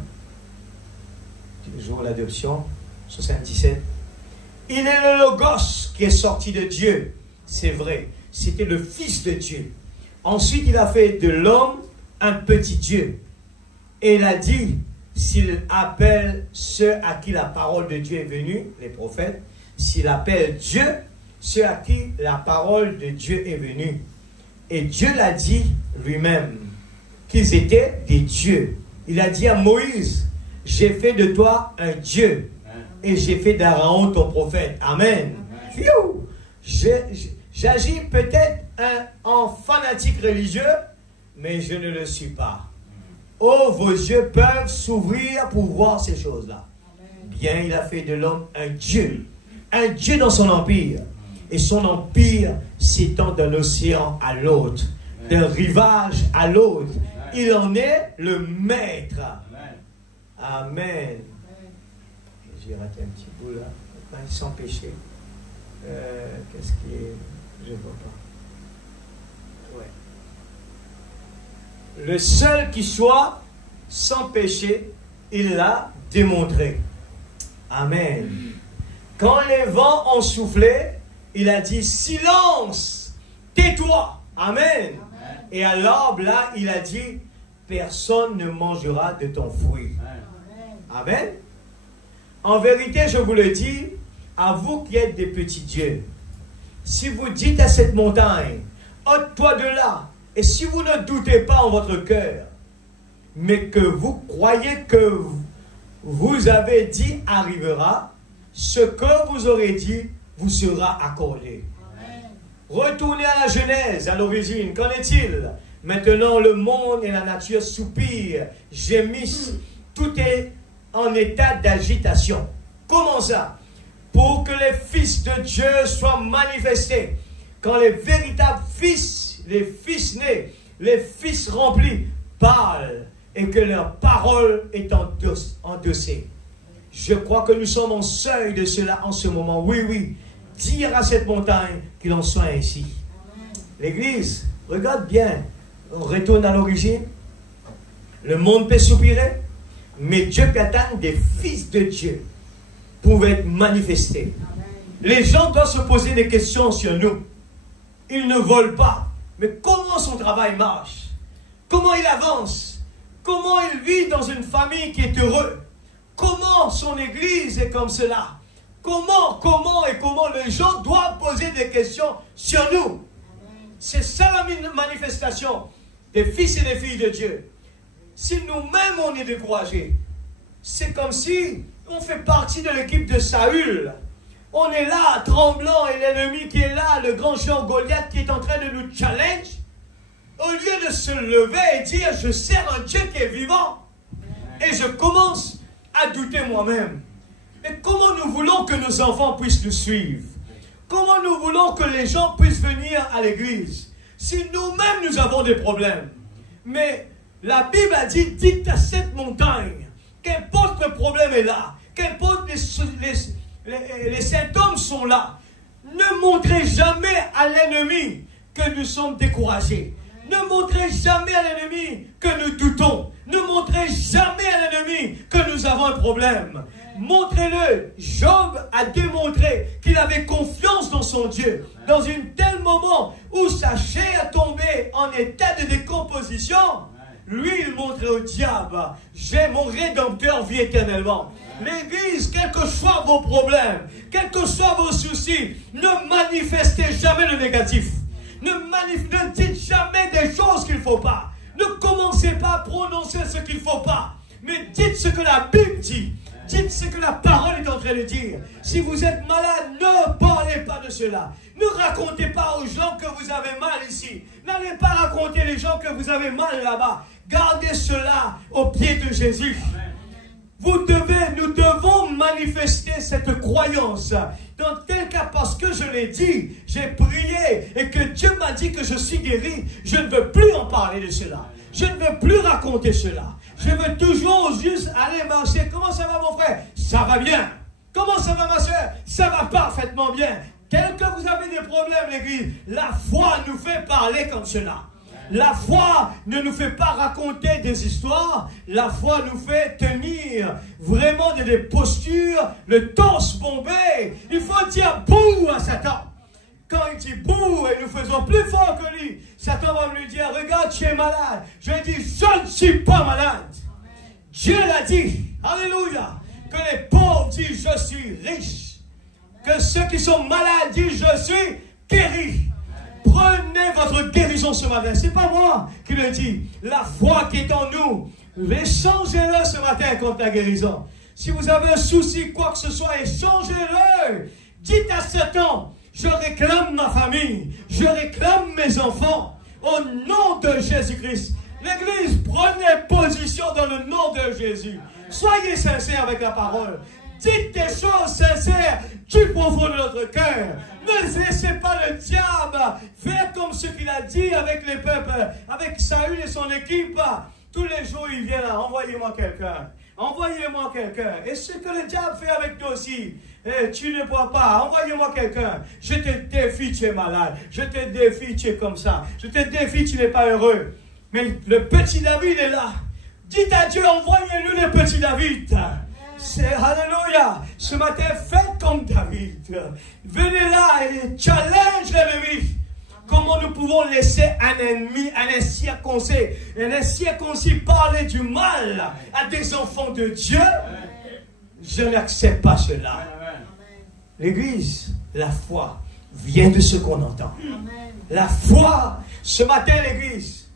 Toujours l'adoption. 77. Il est le Logos qui est sorti de Dieu. C'est vrai. C'était le Fils de Dieu. Ensuite, il a fait de l'homme un petit Dieu. Et il a dit, s'il appelle ceux à qui la parole de Dieu est venue, les prophètes, s'il appelle Dieu, ceux à qui la parole de Dieu est venue. Et Dieu l'a dit lui-même, qu'ils étaient des dieux. Il a dit à Moïse, j'ai fait de toi un Dieu, et j'ai fait d'Aaron ton prophète. Amen. J'agis peut-être en fanatique religieux, mais je ne le suis pas. Oh, vos yeux peuvent s'ouvrir pour voir ces choses-là. Bien, il a fait de l'homme un Dieu dans son empire. Et son empire s'étend d'un océan à l'autre, d'un rivage à l'autre. Il en est le maître. Amen. J'ai raté un petit bout là. Sans péché. Qu'est-ce qui est... Je ne vois pas. Ouais. Le seul qui soit sans péché, il l'a démontré. Amen. Quand les vents ont soufflé, il a dit silence, tais-toi. Amen. Et à l'arbre là, il a dit personne ne mangera de ton fruit. Amen. En vérité, je vous le dis, à vous qui êtes des petits dieux, si vous dites à cette montagne, ôte-toi de là, et si vous ne doutez pas en votre cœur, mais que vous croyez que vous avez dit arrivera, ce que vous aurez dit vous sera accordé. Amen. Retournez à la Genèse, à l'origine. Qu'en est-il? Maintenant, le monde et la nature soupirent, gémissent. Tout est en état d'agitation. Comment ça? Pour que les fils de Dieu soient manifestés. Quand les véritables fils, les fils nés, les fils remplis, parlent et que leur parole est endossée. Je crois que nous sommes en seuil de cela en ce moment. Oui. Dire à cette montagne qu'il en soit ainsi. L'Église, regarde bien. On retourne à l'origine. Le monde peut soupirer, mais Dieu peut attendre des fils de Dieu pour être manifestés. Les gens doivent se poser des questions sur nous. il ne vole pas. Mais comment son travail marche? Comment il avance? Comment il vit dans une famille qui est heureuse? Comment son église est comme cela? Comment les gens doivent poser des questions sur nous? C'est ça la manifestation des fils et des filles de Dieu. Si nous-mêmes on est découragés, c'est comme si on fait partie de l'équipe de Saül. On est là, tremblant, et l'ennemi qui est là, le grand géant Goliath qui est en train de nous challenge, au lieu de se lever et dire, je sers un Dieu qui est vivant, et je commence à douter moi-même. Mais comment nous voulons que nos enfants puissent nous suivre? Comment nous voulons que les gens puissent venir à l'église si nous-mêmes nous avons des problèmes? Mais la Bible a dit, dites à cette montagne, qu'importe le problème est là, qu'importe les symptômes sont là, ne montrez jamais à l'ennemi que nous sommes découragés. Ne montrez jamais à l'ennemi que nous doutons. Ne montrez jamais à l'ennemi que nous avons un problème. Montrez-le. Job a démontré qu'il avait confiance dans son Dieu. Dans un tel moment où sa chair tombait en état de décomposition, lui, il montrait au diable, j'ai mon Rédempteur vit éternellement. L'Église, quels que soient vos problèmes, quels que soient vos soucis, ne manifestez jamais le négatif. Ne dites jamais des choses qu'il ne faut pas. Ne commencez pas à prononcer ce qu'il ne faut pas. Mais dites ce que la Bible dit. Dites ce que la parole est en train de dire. Si vous êtes malade, ne parlez pas de cela. Ne racontez pas aux gens que vous avez mal ici. N'allez pas raconter les gens que vous avez mal là-bas. Gardez cela au pied de Jésus. Nous devons manifester cette croyance. Dans tel cas, parce que je l'ai dit, j'ai prié et que Dieu m'a dit que je suis guéri, je ne veux plus en parler de cela. Je ne veux plus raconter cela. Je veux toujours juste aller marcher. Comment ça va mon frère? Ça va bien. Comment ça va ma soeur? Ça va parfaitement bien. Tel que vous avez des problèmes, l'église, la foi nous fait parler comme cela. La foi ne nous fait pas raconter des histoires. La foi nous fait tenir vraiment des postures, le torse bombé. Il faut dire bouh à Satan. Quand il dit bouh et nous faisons plus fort que lui, Satan va lui dire, regarde, tu es malade. Je dis, je ne suis pas malade. Dieu l'a dit, alléluia, que les pauvres disent, je suis riche. Que ceux qui sont malades disent, je suis guéri. Prenez votre guérison ce matin. Ce n'est pas moi qui le dis. La foi qui est en nous. Échangez-le ce matin contre la guérison. Si vous avez un souci, quoi que ce soit, échangez-le. Dites à Satan, je réclame ma famille. Je réclame mes enfants. Au nom de Jésus-Christ. L'Église, prenez position dans le nom de Jésus. Soyez sincères avec la parole. Dites des choses sincères du profond de notre cœur. Ne laissez pas le diable faire comme ce qu'il a dit avec les peuples, avec Saül et son équipe. Tous les jours, il vient là, envoyez-moi quelqu'un. Envoyez-moi quelqu'un. Et ce que le diable fait avec nous aussi. Tu ne bois pas, envoyez-moi quelqu'un. Je te défie, tu es malade. Je te défie, tu es comme ça. Je te défie, tu n'es pas heureux. Mais le petit David est là. Dites à Dieu, envoyez-lui le petit David. C'est alléluia. Ce matin, faites comme David. Venez là et challenge l'ennemi. Comment nous pouvons laisser un ennemi, un incirconcis parler du mal à des enfants de Dieu? Je n'accepte pas cela. L'Église, la foi vient de ce qu'on entend. La foi, ce matin, l'Église,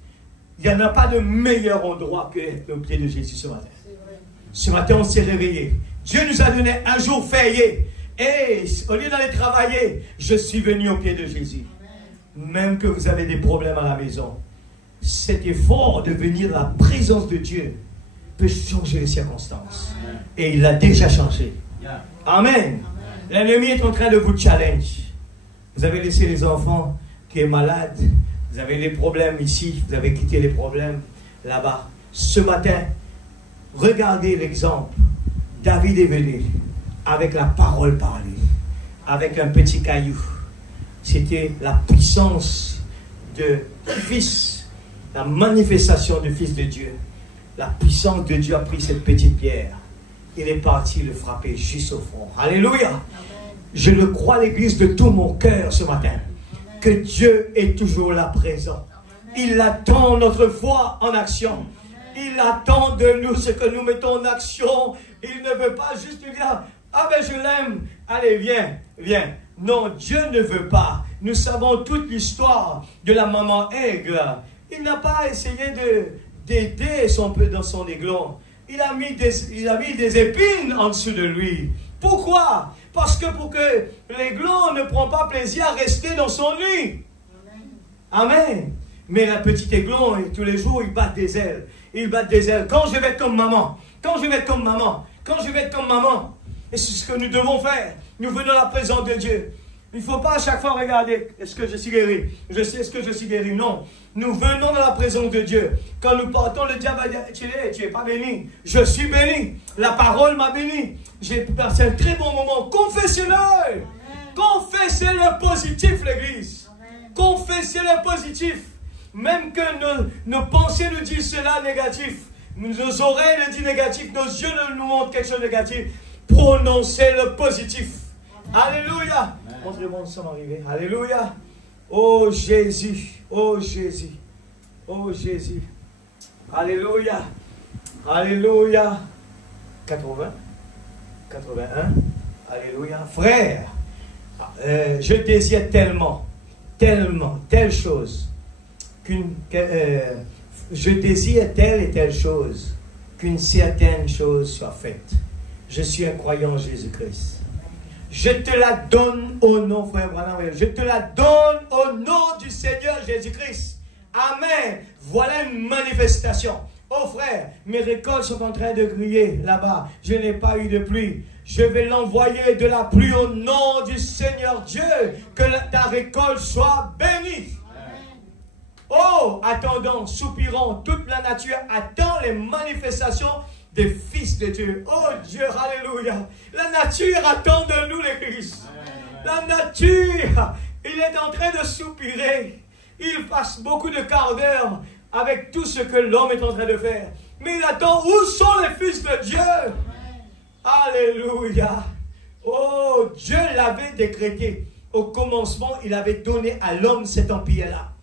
il n'y en a pas de meilleur endroit que au pied de Jésus ce matin. Ce matin, on s'est réveillé. Dieu nous a donné un jour férié. Et au lieu d'aller travailler, je suis venu au pied de Jésus. Même que vous avez des problèmes à la maison, cet effort de venir à la présence de Dieu peut changer les circonstances. Et il l'a déjà changé. Amen. L'ennemi est en train de vous challenge. Vous avez laissé les enfants qui sont malades. Vous avez les problèmes ici. Vous avez quitté les problèmes là-bas. Ce matin, regardez l'exemple. David est venu avec la parole parlée, avec un petit caillou. C'était la puissance de Fils, la manifestation du Fils de Dieu. La puissance de Dieu a pris cette petite pierre. Il est parti le frapper juste au front. Alléluia. Je le crois, l'Église, de tout mon cœur ce matin. que Dieu est toujours là présent. Il attend notre foi en action. Il attend de nous ce que nous mettons en action. Il ne veut pas juste dire, ah ben je l'aime, allez viens, viens. Non, Dieu ne veut pas. Nous savons toute l'histoire de la maman aigle. Il n'a pas essayé d'aider dans son aiglon. Il a mis des épines en dessous de lui. Pourquoi? Parce que pour que l'aiglon ne prend pas plaisir à rester dans son nid. Amen. Mais la petite aiglon, tous les jours, il bat des ailes. Il bat des ailes. Quand je vais être comme maman, quand je vais être comme maman, quand je vais être comme maman. Et c'est ce que nous devons faire. Nous venons à la présence de Dieu. Il ne faut pas à chaque fois regarder, est-ce que je suis guéri? Je sais, est-ce que je suis guéri? Non. Nous venons dans la présence de Dieu. Quand nous partons, le diable va dire, tu n'es pas béni. Je suis béni. La parole m'a béni. J'ai passé un très bon moment. Confessez-le. Confessez le positif, l'Église. Confessez le positif. Même que nos pensées nous disent cela négatif. Nos oreilles le disent négatif. Nos yeux nous montrent quelque chose de négatif. Prononcez le positif. Alléluia. Montrez-moi, nous sommes arrivés. Alléluia. Oh Jésus. Oh Jésus. Oh Jésus. Alléluia. Alléluia. 80. 81. Alléluia. Frère, je désire telle chose, je désire telle et telle chose, qu'une certaine chose soit faite. Je suis un croyant en Jésus-Christ. Je te la donne au nom, frère Branham. Je te la donne au nom du Seigneur Jésus-Christ. Amen. Voilà une manifestation. Oh frère, mes récoltes sont en train de griller là-bas. Je n'ai pas eu de pluie. Je vais l'envoyer de la pluie au nom du Seigneur Dieu. Que ta récolte soit bénie. Oh, attendons, soupirons. Toute la nature attend les manifestations des fils de Dieu. Oh Dieu, alléluia. La nature attend de nous l'Église. La nature, il est en train de soupirer. Il passe beaucoup de quart d'heure avec tout ce que l'homme est en train de faire. Mais il attend, où sont les fils de Dieu? Alléluia. Oh, Dieu l'avait décrété. Au commencement, il avait donné à l'homme cet empire-là.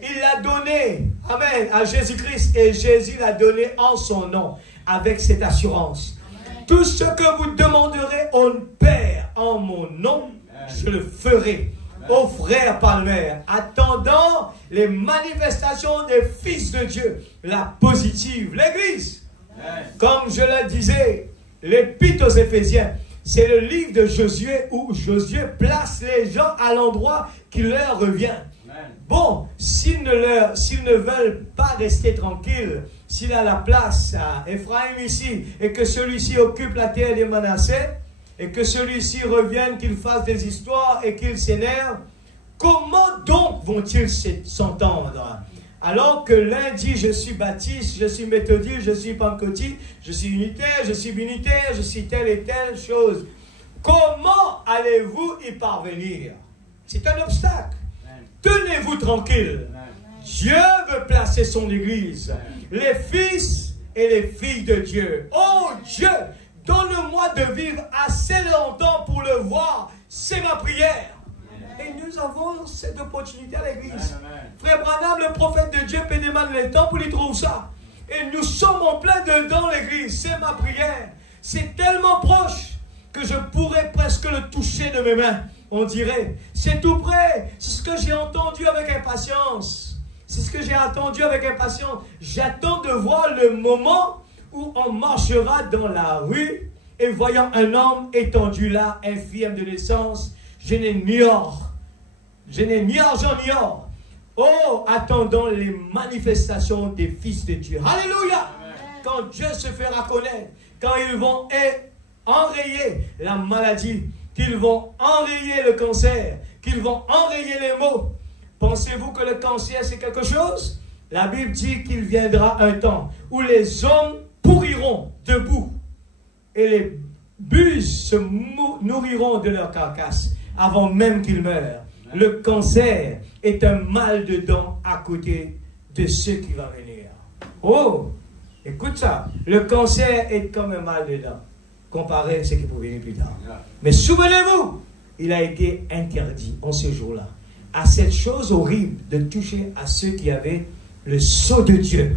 Il l'a donné, amen, à Jésus-Christ. Et Jésus l'a donné en son nom, avec cette assurance. Amen. Tout ce que vous demanderez au Père en mon nom, je le ferai. Ô frère Palmer, attendant les manifestations des fils de Dieu, la positive, l'Église. Comme je le disais, l'Épître aux Éphésiens, c'est le livre de Josué où Josué place les gens à l'endroit qui leur revient. Bon, s'ils ne veulent pas rester tranquilles, s'il a la place à Ephraim ici, et que celui-ci occupe la terre des Manassés, et que celui-ci revienne, qu'il fasse des histoires et qu'il s'énerve, comment donc vont-ils s'entendre? Alors que l'un dit, je suis baptiste, je suis méthodiste, je suis pentecôtiste, je suis unitaire, je suis binitaire, je suis telle et telle chose. Comment allez-vous y parvenir? C'est un obstacle. Tenez-vous tranquille. Dieu veut placer son Église. Les fils et les filles de Dieu. Oh Dieu, donne-moi de vivre assez longtemps pour le voir. C'est ma prière. Et nous avons cette opportunité à l'Église. Frère Branham, le prophète de Dieu, Pédéman le temple, il trouve ça. Et nous sommes en plein dedans l'Église. C'est ma prière. C'est tellement proche que je pourrais presque le toucher de mes mains. On dirait, c'est tout près. C'est ce que j'ai entendu avec impatience. C'est ce que j'ai attendu avec impatience. J'attends de voir le moment où on marchera dans la rue et voyant un homme étendu là, infirme de naissance. Je n'ai ni or. Je n'ai ni argent ni or. Oh, attendons les manifestations des fils de Dieu. Alléluia. Quand Dieu se fera connaître, quand ils vont enrayer la maladie, qu'ils vont enrayer le cancer, qu'ils vont enrayer les maux. Pensez-vous que le cancer c'est quelque chose? La Bible dit qu'il viendra un temps où les hommes pourriront debout et les buses se nourriront de leur carcasse avant même qu'ils meurent. Le cancer est un mal de dents à côté de ce qui va venir. Oh, écoute ça, le cancer est comme un mal de dents comparé à ce qui peut venir plus tard. Mais souvenez-vous, il a été interdit en ce jour-là. à cette chose horrible de toucher à ceux qui avaient le sceau de Dieu.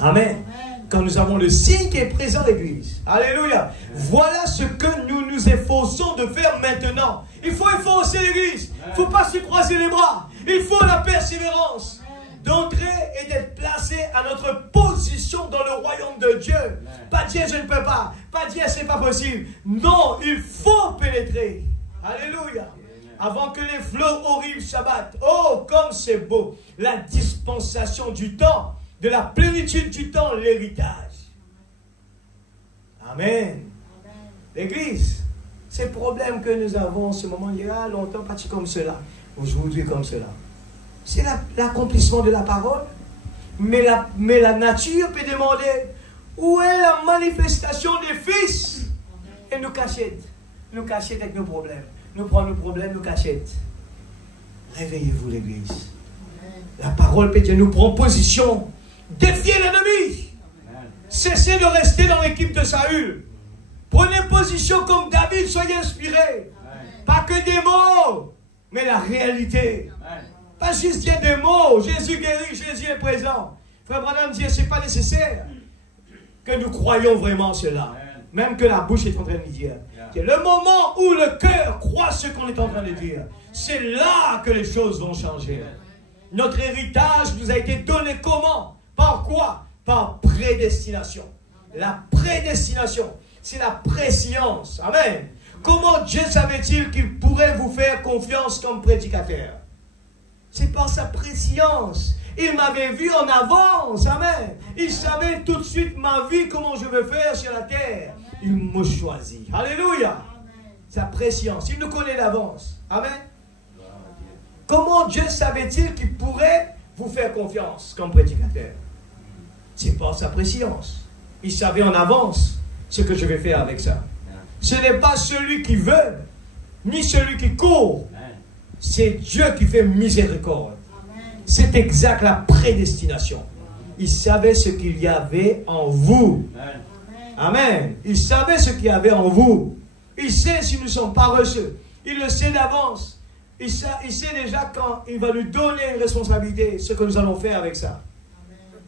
Amen. Quand nous avons le signe qui est présent à l'Église. Alléluia. Voilà ce que nous nous efforçons de faire maintenant. Il faut efforcer l'Église. Il ne faut pas se croiser les bras. Il faut la persévérance d'entrer et d'être placé à notre position dans le royaume de Dieu. Pas dire je ne peux pas. Pas dire c'est pas possible. Non, il faut pénétrer. Alléluia. Avant que les flots horribles s'abattent. Oh, comme c'est beau. La dispensation du temps. De la plénitude du temps, l'héritage. Amen. L'Église, ces problèmes que nous avons en ce moment, il y a longtemps, pas comme cela, aujourd'hui comme cela. C'est l'accomplissement de la parole. Mais la nature peut demander où est la manifestation des fils. Et nous cachette. Nous cachette avec nos problèmes. Nous prenons nos problèmes, nous cachette. Réveillez-vous l'Église. La parole peut nous prendre position. Défiez l'ennemi. Cessez de rester dans l'équipe de Saül. Prenez position comme David, soyez inspirés. Pas que des mots, mais la réalité. Pas juste dire des mots. Jésus guérit, Jésus est présent. Frère Branham dit, ce n'est pas nécessaire que nous croyions vraiment cela. Même que la bouche est en train de dire. C'est le moment où le cœur croit ce qu'on est en train de dire. C'est là que les choses vont changer. Notre héritage nous a été donné comment? Par quoi? Par prédestination. La prédestination, c'est la préscience. Amen. Comment Dieu savait-il qu'il pourrait vous faire confiance comme prédicateur? C'est par sa préscience. Il m'avait vu en avance. Amen. Il savait tout de suite ma vie, comment je veux faire sur la terre. Il me choisit. Alléluia. Sa préscience. Il nous connaît d'avance. Amen. Comment Dieu savait-il qu'il pourrait vous faire confiance comme prédicateur? C'est par sa préscience. Il savait en avance ce que je vais faire avec ça. Ce n'est pas celui qui veut, ni celui qui court. C'est Dieu qui fait miséricorde. C'est exact la prédestination. Il savait ce qu'il y avait en vous. Amen. Il savait ce qu'il y avait en vous. Il sait si nous sommes paresseux. Il le sait d'avance. Il sait déjà quand il va nous donner une responsabilité, ce que nous allons faire avec ça.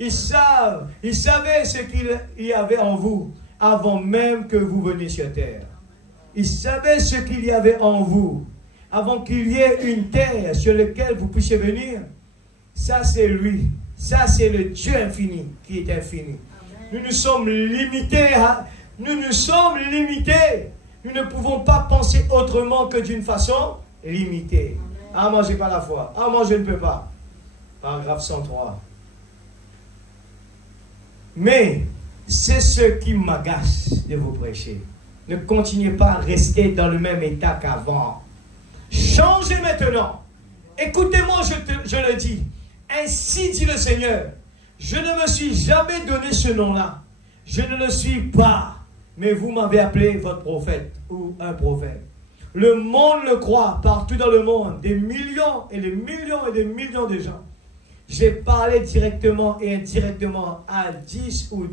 Il savait ce qu'il y avait en vous avant même que vous veniez sur terre. Il savait ce qu'il y avait en vous avant qu'il y ait une terre sur laquelle vous puissiez venir. Ça, c'est lui. Ça, c'est le Dieu infini qui est infini. Nous nous sommes limités. Nous ne pouvons pas penser autrement que d'une façon limitée. Ah, moi, je n'ai pas la foi. Ah, moi, je ne peux pas. Paragraphe 103. Mais c'est ce qui m'agace de vous prêcher. Ne continuez pas à rester dans le même état qu'avant. Changez maintenant. Écoutez-moi, je le dis. Ainsi dit le Seigneur. Je ne me suis jamais donné ce nom-là. Je ne le suis pas. Mais vous m'avez appelé votre prophète ou un prophète. Le monde le croit partout dans le monde. Des millions et des millions et des millions de gens. J'ai parlé directement et indirectement à 10 ou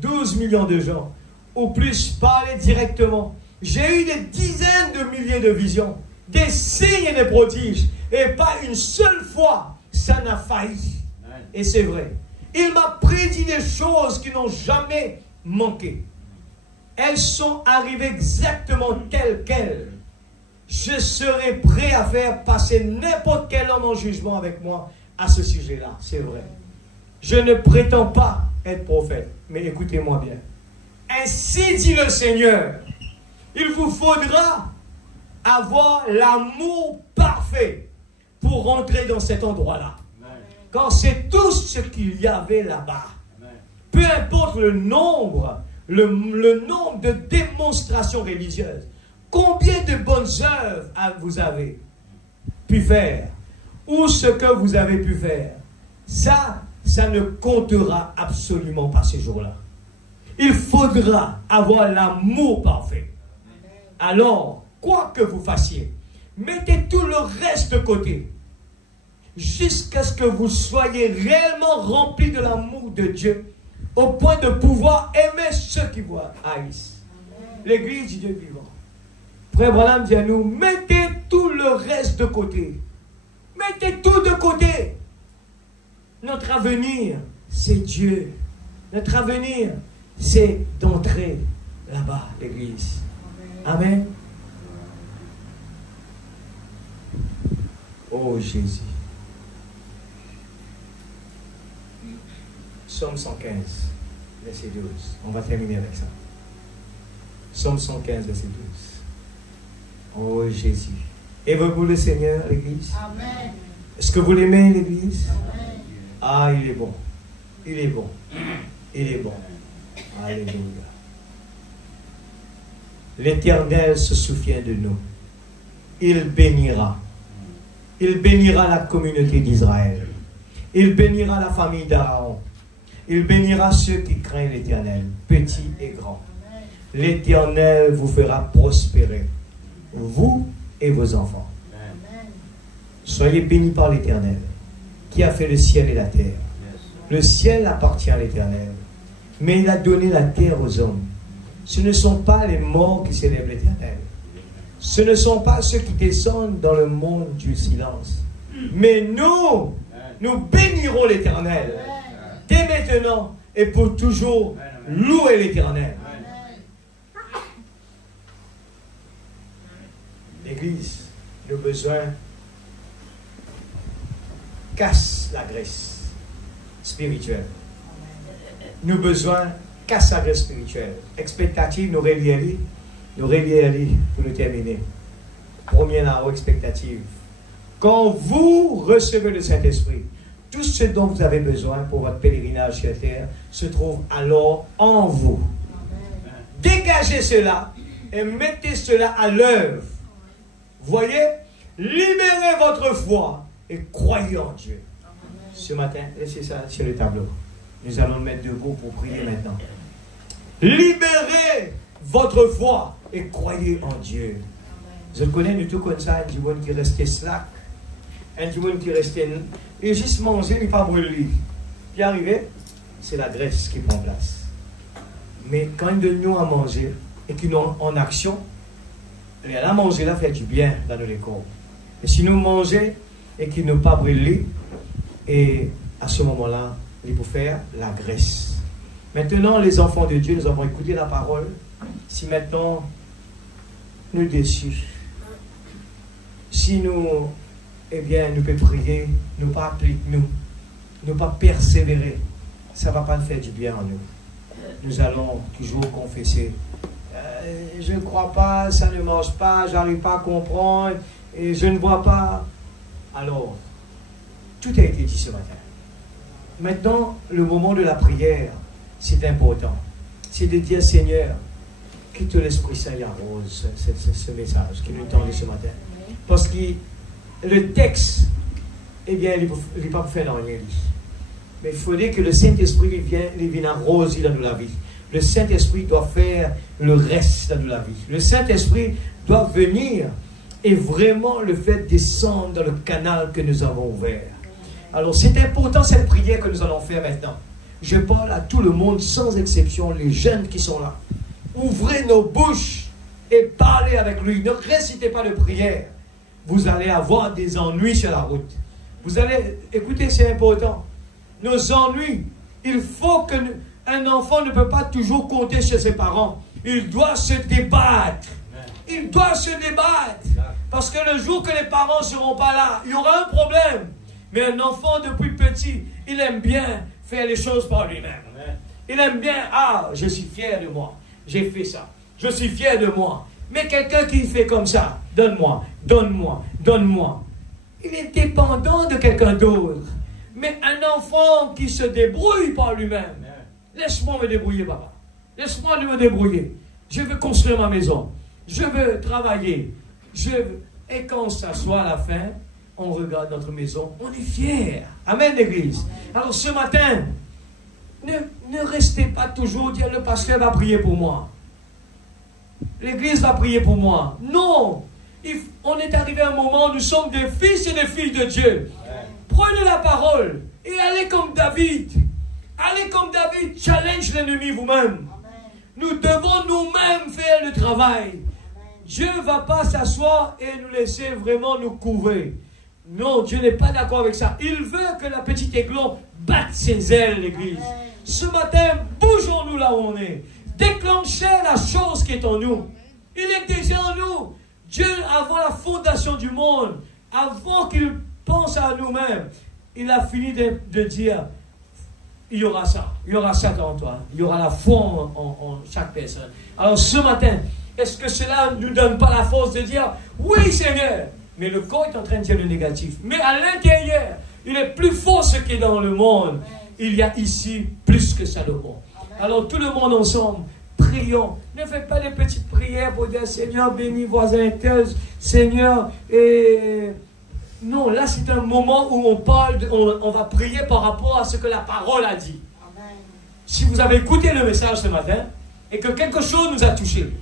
12 millions de gens. Ou plus, parlé directement. J'ai eu des dizaines de milliers de visions. Des signes et des prodiges. Et pas une seule fois, ça n'a failli. Et c'est vrai. Il m'a prédit des choses qui n'ont jamais manqué. Elles sont arrivées exactement telles quelles. Je serai prêt à faire passer n'importe quel homme en jugement avec moi à ce sujet-là. C'est vrai. Je ne prétends pas être prophète. Mais écoutez-moi bien. Ainsi dit le Seigneur. Il vous faudra avoir l'amour parfait pour rentrer dans cet endroit-là. Quand c'est tout ce qu'il y avait là-bas. Peu importe le nombre de démonstrations religieuses. Combien de bonnes œuvres vous avez pu faire? Ou ce que vous avez pu faire? Ça ne comptera absolument pas ces jours-là. Il faudra avoir l'amour parfait. Alors, quoi que vous fassiez, mettez tout le reste de côté. Jusqu'à ce que vous soyez réellement remplis de l'amour de Dieu, au point de pouvoir aimer ceux qui vous haïssent. L'église du Dieu vivant. Frère Branham dit à nous, mettez tout le reste de côté. Mettez tout de côté. Notre avenir, c'est Dieu. Notre avenir, c'est d'entrer là-bas, l'église. Amen. Oh Jésus. Psaume 115, verset 12. On va terminer avec ça. Psaume 115, verset 12. Oh Jésus. Aimez-vous le Seigneur, l'église? Amen. Est-ce que vous l'aimez, l'église? Amen. Ah, il est bon. Il est bon. Il est bon. Alléluia. L'Éternel se souvient de nous. Il bénira. Il bénira la communauté d'Israël. Il bénira la famille d'Aaron. Il bénira ceux qui craignent l'Éternel, petits et grands. L'Éternel vous fera prospérer, vous et vos enfants. Soyez bénis par l'Éternel, qui a fait le ciel et la terre. Le ciel appartient à l'Éternel, mais il a donné la terre aux hommes. Ce ne sont pas les morts qui célèbrent l'Éternel. Ce ne sont pas ceux qui descendent dans le monde du silence. Mais nous bénirons l'Éternel. Dès maintenant et pour toujours, louez l'Éternel. L'Église, nos besoins casse la graisse spirituelle. Nos besoins cassent la graisse spirituelle. Expectative, nous relier pour nous terminer. Première là, expectative. Quand vous recevez le Saint-Esprit, tout ce dont vous avez besoin pour votre pèlerinage sur terre se trouve alors en vous. Amen. Dégagez cela et mettez cela à l'œuvre. Voyez, libérez votre foi et croyez en Dieu. Amen. Ce matin, laissez ça sur le tableau. Nous allons le mettre debout pour prier maintenant. Libérez votre foi et croyez en Dieu. Amen. Je connais du tout comme ça, un monde qui restait slack, un monde qui restait... Et juste manger, il pas brûler. Puis arrivé, c'est la graisse qui prend place. Mais quand il donne nous à manger et qu'il nous en action, la manger là fait du bien dans nos corps. Et si nous mangeons et qu'il ne pas brûler, et à ce moment-là, il faut faire la graisse. Maintenant, les enfants de Dieu, nous avons écouté la parole. Si maintenant nous déçus, si nous, eh bien, nous pouvons prier, nous pas appliquer, nous pas persévérer, ça ne va pas faire du bien en nous. Nous allons toujours confesser. Je ne crois pas, ça ne marche pas, je n'arrive pas à comprendre, et je ne vois pas. Alors, tout a été dit ce matin. Maintenant, le moment de la prière, c'est important. C'est de dire, Seigneur, que l'Esprit Saint y arrose ce message qui nous tendait ce matin. Parce que le texte, eh bien, il n'est pas faire rien. Mais il faudrait que le Saint-Esprit vienne arroser dans la vie. Le Saint-Esprit doit faire le reste dans la vie. Le Saint-Esprit doit venir et vraiment le faire descendre dans le canal que nous avons ouvert. Alors, c'est important cette prière que nous allons faire maintenant. Je parle à tout le monde, sans exception, les jeunes qui sont là. Ouvrez nos bouches et parlez avec lui. Ne récitez pas de prière. Vous allez avoir des ennuis sur la route. Vous allez, écoutez, c'est important. Nos ennuis, il faut que un enfant ne peut pas toujours compter sur ses parents. Il doit se débattre. Il doit se débattre. Parce que le jour que les parents ne seront pas là, il y aura un problème. Mais un enfant, depuis petit, il aime bien faire les choses par lui-même. Il aime bien, je suis fier de moi. J'ai fait ça. Je suis fier de moi. Mais quelqu'un qui fait comme ça, donne-moi, donne-moi, donne-moi. Il est dépendant de quelqu'un d'autre. Mais un enfant qui se débrouille par lui-même, laisse-moi me débrouiller, papa. Laisse-moi me débrouiller. Je veux construire ma maison. Je veux travailler. Et quand on s'assoit à la fin, on regarde notre maison, on est fiers. Amen, l'église. Alors ce matin, ne restez pas toujours dire le pasteur va prier pour moi. L'église va prier pour moi. Non. On est arrivé à un moment où nous sommes des fils et des filles de Dieu. Prenez la parole et allez comme David. Allez comme David, challenge l'ennemi vous-même. Nous devons nous-mêmes faire le travail. Dieu ne va pas s'asseoir et nous laisser vraiment nous couvrir. Non, Dieu n'est pas d'accord avec ça. Il veut que la petite Aiglon batte ses ailes, l'Église. Ce matin, bougeons-nous là où on est. Déclenchez la chose qui est en nous. Il est déjà en nous. Dieu, avant la fondation du monde, avant qu'il pense à nous-mêmes, il a fini de dire, il y aura ça en toi. Il y aura la foi en chaque personne. Alors ce matin, est-ce que cela ne nous donne pas la force de dire, oui Seigneur, mais le corps est en train de dire le négatif. Mais à l'intérieur, il est plus fort ce qui est dans le monde. Il y a ici plus que Salomon. Alors tout le monde ensemble, prions. Ne faites pas des petites prières pour dire Seigneur, bénis voisin tel, Seigneur. Non, là c'est un moment où on va prier par rapport à ce que la parole a dit. Amen. Si vous avez écouté le message ce matin et que quelque chose nous a touchés,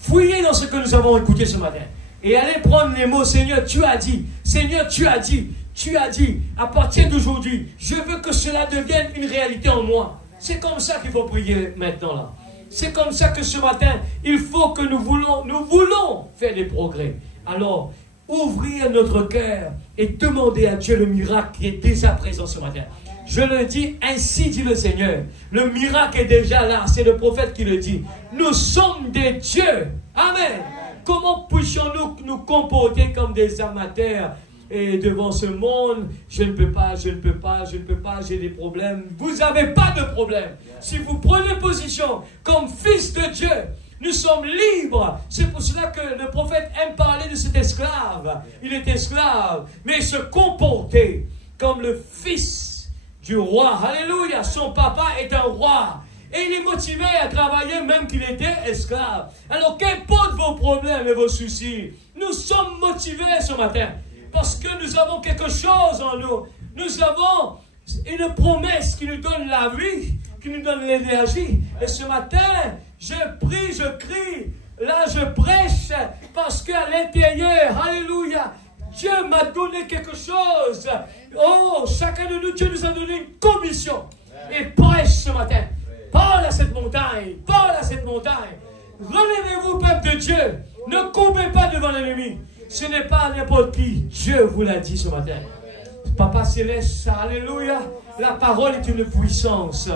fouillez dans ce que nous avons écouté ce matin et allez prendre les mots Seigneur, tu as dit, Seigneur, tu as dit, à partir d'aujourd'hui, je veux que cela devienne une réalité en moi. C'est comme ça qu'il faut prier maintenant là. C'est comme ça que ce matin, il faut que nous voulons faire des progrès. Alors, ouvrir notre cœur et demander à Dieu le miracle qui est déjà présent ce matin. Je le dis, ainsi dit le Seigneur. Le miracle est déjà là. C'est le prophète qui le dit. Nous sommes des dieux. Amen. Comment puissions-nous nous comporter comme des amateurs et devant ce monde? Je ne peux pas, j'ai des problèmes. Vous n'avez pas de problème. Si vous prenez position comme fils de Dieu, nous sommes libres. C'est pour cela que le prophète aime parler de cet esclave. Il est esclave, mais il se comportait comme le fils du roi. Alléluia. Son papa est un roi. Et il est motivé à travailler même qu'il était esclave. Alors qu'importe vos problèmes et vos soucis, nous sommes motivés ce matin. Parce que nous avons quelque chose en nous. Nous avons une promesse qui nous donne la vie, qui nous donne l'énergie. Et ce matin, je prie, je crie, là je prêche, parce qu'à l'intérieur, alléluia, Dieu m'a donné quelque chose. Oh, chacun de nous, Dieu nous a donné une commission. Et prêche ce matin. Parle à cette montagne, parle à cette montagne. Relevez-vous, peuple de Dieu. Ne coupez pas devant l'ennemi. Ce n'est pas n'importe qui. Dieu vous l'a dit ce matin. Papa Céleste, alléluia. La parole est une puissance.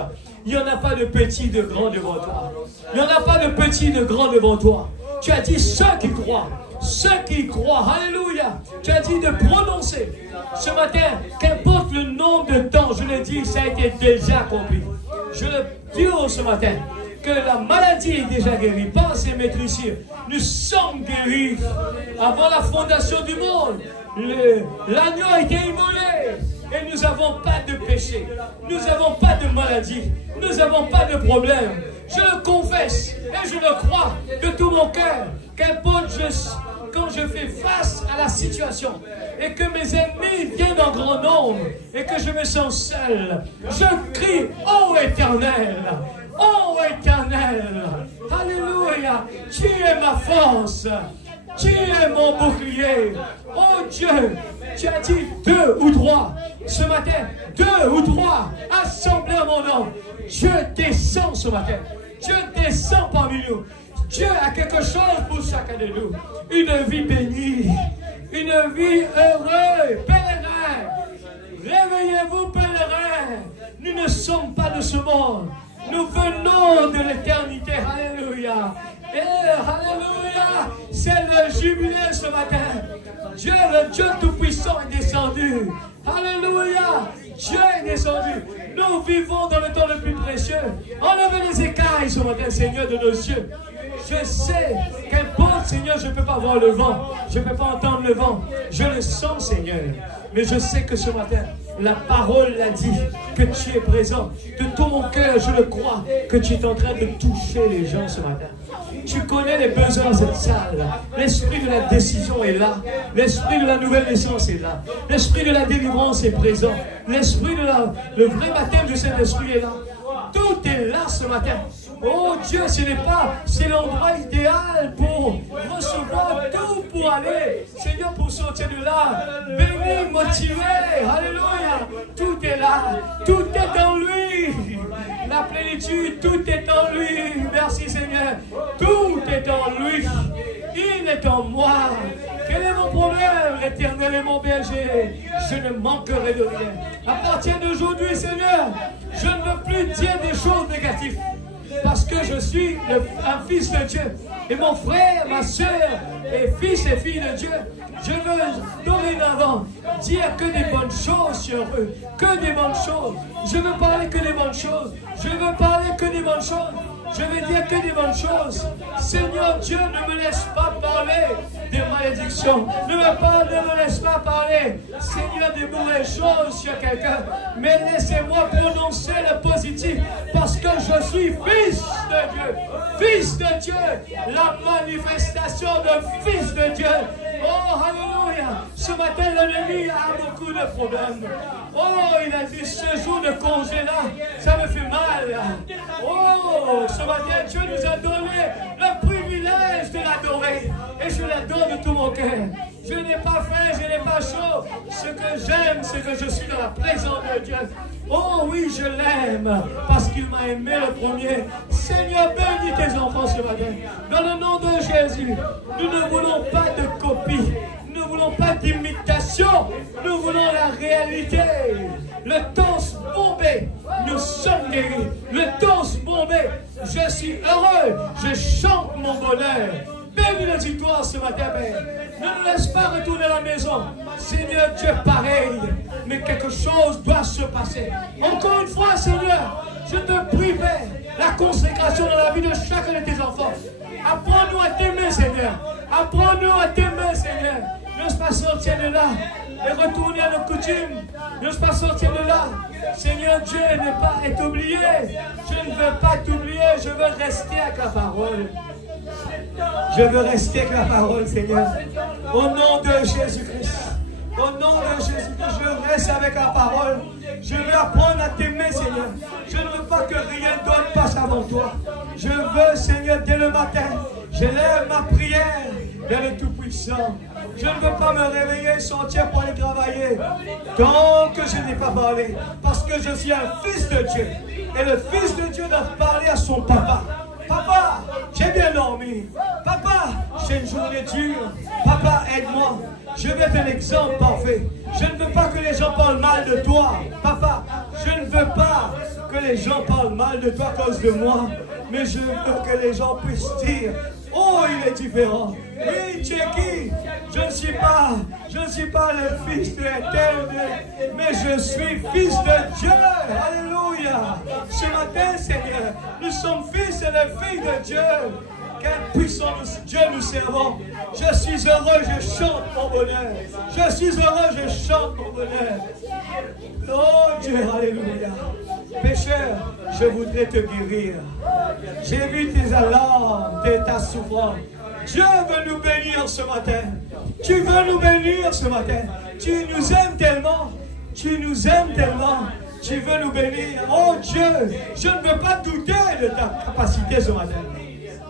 Il n'y en a pas de petit, de grand devant toi. Il n'y en a pas de petit, de grand devant toi. Tu as dit ceux qui croient, alléluia. Tu as dit de prononcer. Ce matin, qu'importe le nombre de temps, je le dis, ça a été déjà accompli. Je le dis ce matin, que la maladie est déjà guérie par ces maîtrisures. Nous sommes guéris avant la fondation du monde. L'agneau a été immolé et nous n'avons pas de péché. Nous n'avons pas de maladie. Nous n'avons pas de problème. Je le confesse et je le crois de tout mon cœur. Qu'importe quand je fais face à la situation et que mes ennemis viennent en grand nombre et que je me sens seul, je crie, ô Éternel, ô Éternel, alléluia, tu es ma force, tu es mon bouclier, oh Dieu, tu as dit 2 ou 3, ce matin, 2 ou 3, assemblés à mon nom, Dieu descend ce matin, Dieu descend parmi nous. Dieu a quelque chose pour chacun de nous. Une vie bénie. Une vie heureuse. Pèlerin. Réveillez-vous, pèlerin. Nous ne sommes pas de ce monde. Nous venons de l'éternité. Alléluia. Et alléluia. C'est le jubilé ce matin. Dieu, le Dieu Tout-Puissant est descendu. Alléluia. Dieu est descendu. Nous vivons dans le temps le plus précieux. Enlevez les écailles ce matin, Seigneur, de nos yeux. Je sais qu'importe, Seigneur, je ne peux pas voir le vent. Je ne peux pas entendre le vent. Je le sens, Seigneur. Mais je sais que ce matin, la parole l'a dit, que tu es présent. De tout mon cœur, je le crois, que tu es en train de toucher les gens ce matin. Tu connais les besoins de cette salle. L'esprit de la décision est là. L'esprit de la nouvelle naissance est là. L'esprit de la délivrance est présent. L'esprit de le vrai baptême du Saint-Esprit est là. Tout est là ce matin. Oh Dieu, c'est l'endroit idéal pour recevoir tout, pour aller, Seigneur, pour sortir de là, béni, motivé, alléluia, tout est là, tout est en lui, la plénitude, tout est en lui, merci Seigneur, tout est en lui, il est en moi, Quel est mon problème? L'Éternel est mon berger. Je ne manquerai de rien. À partir d'aujourd'hui, Seigneur, je ne veux plus dire des choses négatives. Parce que je suis un fils de Dieu. Et mon frère, ma soeur, est fils et fille de Dieu. Je veux dorénavant dire que des bonnes choses sur eux. Que des bonnes choses. Je veux parler que des bonnes choses. Je veux parler que des bonnes choses. Je veux dire que des bonnes choses. Seigneur Dieu, ne me laisse pas parler des malédictions. Ne me laisse pas parler, Seigneur, des mauvaises choses sur quelqu'un. Mais laissez-moi prononcer le positif. Parce que je suis fils de Dieu. Fils de Dieu. La manifestation de fils de Dieu. Oh, alléluia. Ce matin, l'ennemi a beaucoup de problèmes. Oh, il a dit, ce jour de congé-là, ça me fait mal. Oh, ce matin, Dieu nous a donné le privilège de l'adorer. Et je l'adore de tout mon cœur. Je n'ai pas faim, je n'ai pas chaud. Ce que j'aime, c'est que je suis dans la présence de Dieu. Oh oui, je l'aime parce qu'il m'a aimé le premier. Seigneur, bénis tes enfants ce matin. Dans le nom de Jésus, nous ne voulons pas de copie. Nous ne voulons pas d'imitation. Nous voulons la réalité. Le torse bombé, nous sommes guéris. Le torse bombé, je suis heureux. Je chante mon bonheur. Bénis notre victoire ce matin, Père. Ne nous laisse pas retourner à la maison. Seigneur Dieu, pareil. Mais quelque chose doit se passer. Encore une fois, Seigneur, je te prie, Père, la consécration dans la vie de chacun de tes enfants. Apprends-nous à t'aimer, Seigneur. Apprends-nous à t'aimer, Seigneur. Ne pas sortir de là et retourner à nos coutumes. Ne pas sortir de là. Seigneur Dieu, ne pas être oublié. Je ne veux pas t'oublier. Je veux rester avec la parole. Je veux rester avec la parole, Seigneur. Au nom de Jésus-Christ. Au nom de Jésus-Christ, je reste avec la parole. Je veux apprendre à t'aimer, Seigneur. Je ne veux pas que rien d'autre passe avant toi. Je veux, Seigneur, dès le matin, j'élève ma prière vers le Tout-Puissant. Je ne veux pas me réveiller, sortir pour aller travailler. Tant que je n'ai pas parlé. Parce que je suis un fils de Dieu. Et le fils de Dieu doit parler à son papa. Papa, j'ai bien dormi. Papa, j'ai une journée dure. Papa, aide-moi. Je vais être un exemple parfait. Je ne veux pas que les gens parlent mal de toi. Papa, je ne veux pas que les gens parlent mal de toi à cause de moi. Mais je veux que les gens puissent dire, oh, il est différent. Oui, tu es qui? Je ne suis pas le fils de l'Éternel, mais je suis fils de Dieu. Alléluia. Ce matin, Seigneur, nous sommes fils et filles de Dieu. Quel puissant Dieu nous servons. Je suis heureux, je chante mon bonheur. Je suis heureux, je chante mon bonheur. Oh Dieu, alléluia. Pécheur, je voudrais te guérir. J'ai vu tes alarmes, ta souffrance. Dieu veut nous bénir ce matin. Tu veux nous bénir ce matin. Tu nous aimes tellement. Tu nous aimes tellement. Tu veux nous bénir. Oh Dieu, je ne veux pas douter de ta capacité ce matin.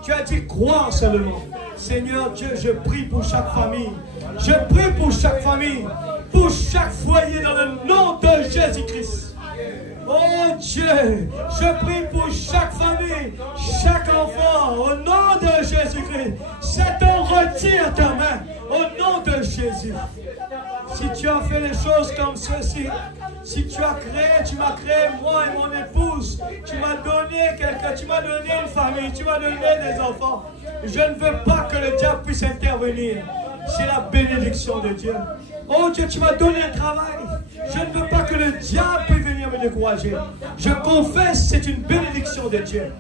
Tu as dit croire seulement. Seigneur Dieu, je prie pour chaque famille. Je prie pour chaque famille. Pour chaque foyer dans le nom de Jésus-Christ. Oh Dieu, je prie pour chaque famille, chaque enfant, au nom de Jésus-Christ. Satan, retire ta main, au nom de Jésus. Si tu as fait les choses comme ceci, si tu m'as créé, moi et mon épouse, tu m'as donné quelqu'un, tu m'as donné une famille, tu m'as donné des enfants. Je ne veux pas que le diable puisse intervenir. C'est la bénédiction de Dieu. Oh Dieu, tu m'as donné un travail. Je ne veux pas que le diable puisse venir me décourager. Je confesse, c'est une bénédiction de Dieu.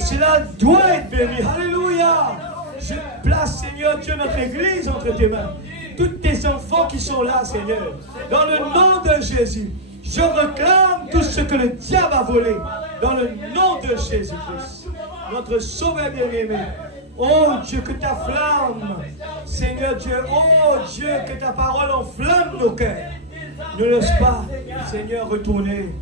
Cela doit être béni. Alléluia. Je place, Seigneur Dieu, notre église entre tes mains. Tous tes enfants qui sont là, Seigneur. Dans le nom de Jésus, je réclame tout ce que le diable a volé. Dans le nom de Jésus-Christ, notre Sauveur bien-aimé. Oh Dieu, que ta flamme, Seigneur Dieu, oh Dieu, que ta parole enflamme nos cœurs. Ne laisse pas, Seigneur, retourner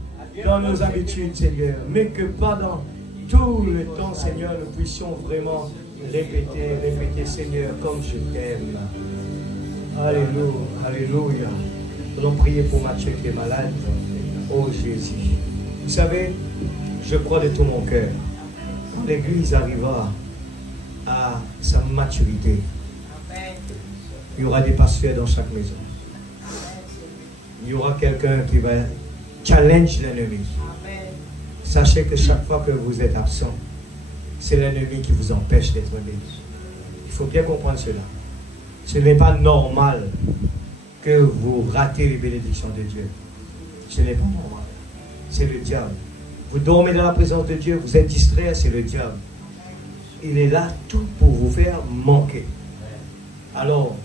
dans nos habitudes, Seigneur, mais que pendant tout le temps, Seigneur, nous puissions vraiment répéter, Seigneur, comme je t'aime. Alléluia, alléluia. Nous allons prier pour Mathieu qui est malade. Oh Jésus. Vous savez, je crois de tout mon cœur, quand l'Église arrivera à sa maturité, Il y aura des pasteurs dans chaque maison. Il y aura quelqu'un qui va challenge l'ennemi. Sachez que chaque fois que vous êtes absent, c'est l'ennemi qui vous empêche d'être béni. Il faut bien comprendre cela. Ce n'est pas normal que vous ratez les bénédictions de Dieu. Ce n'est pas normal. C'est le diable. Vous dormez dans la présence de Dieu, vous êtes distrait, c'est le diable. Il est là tout pour vous faire manquer. Alors,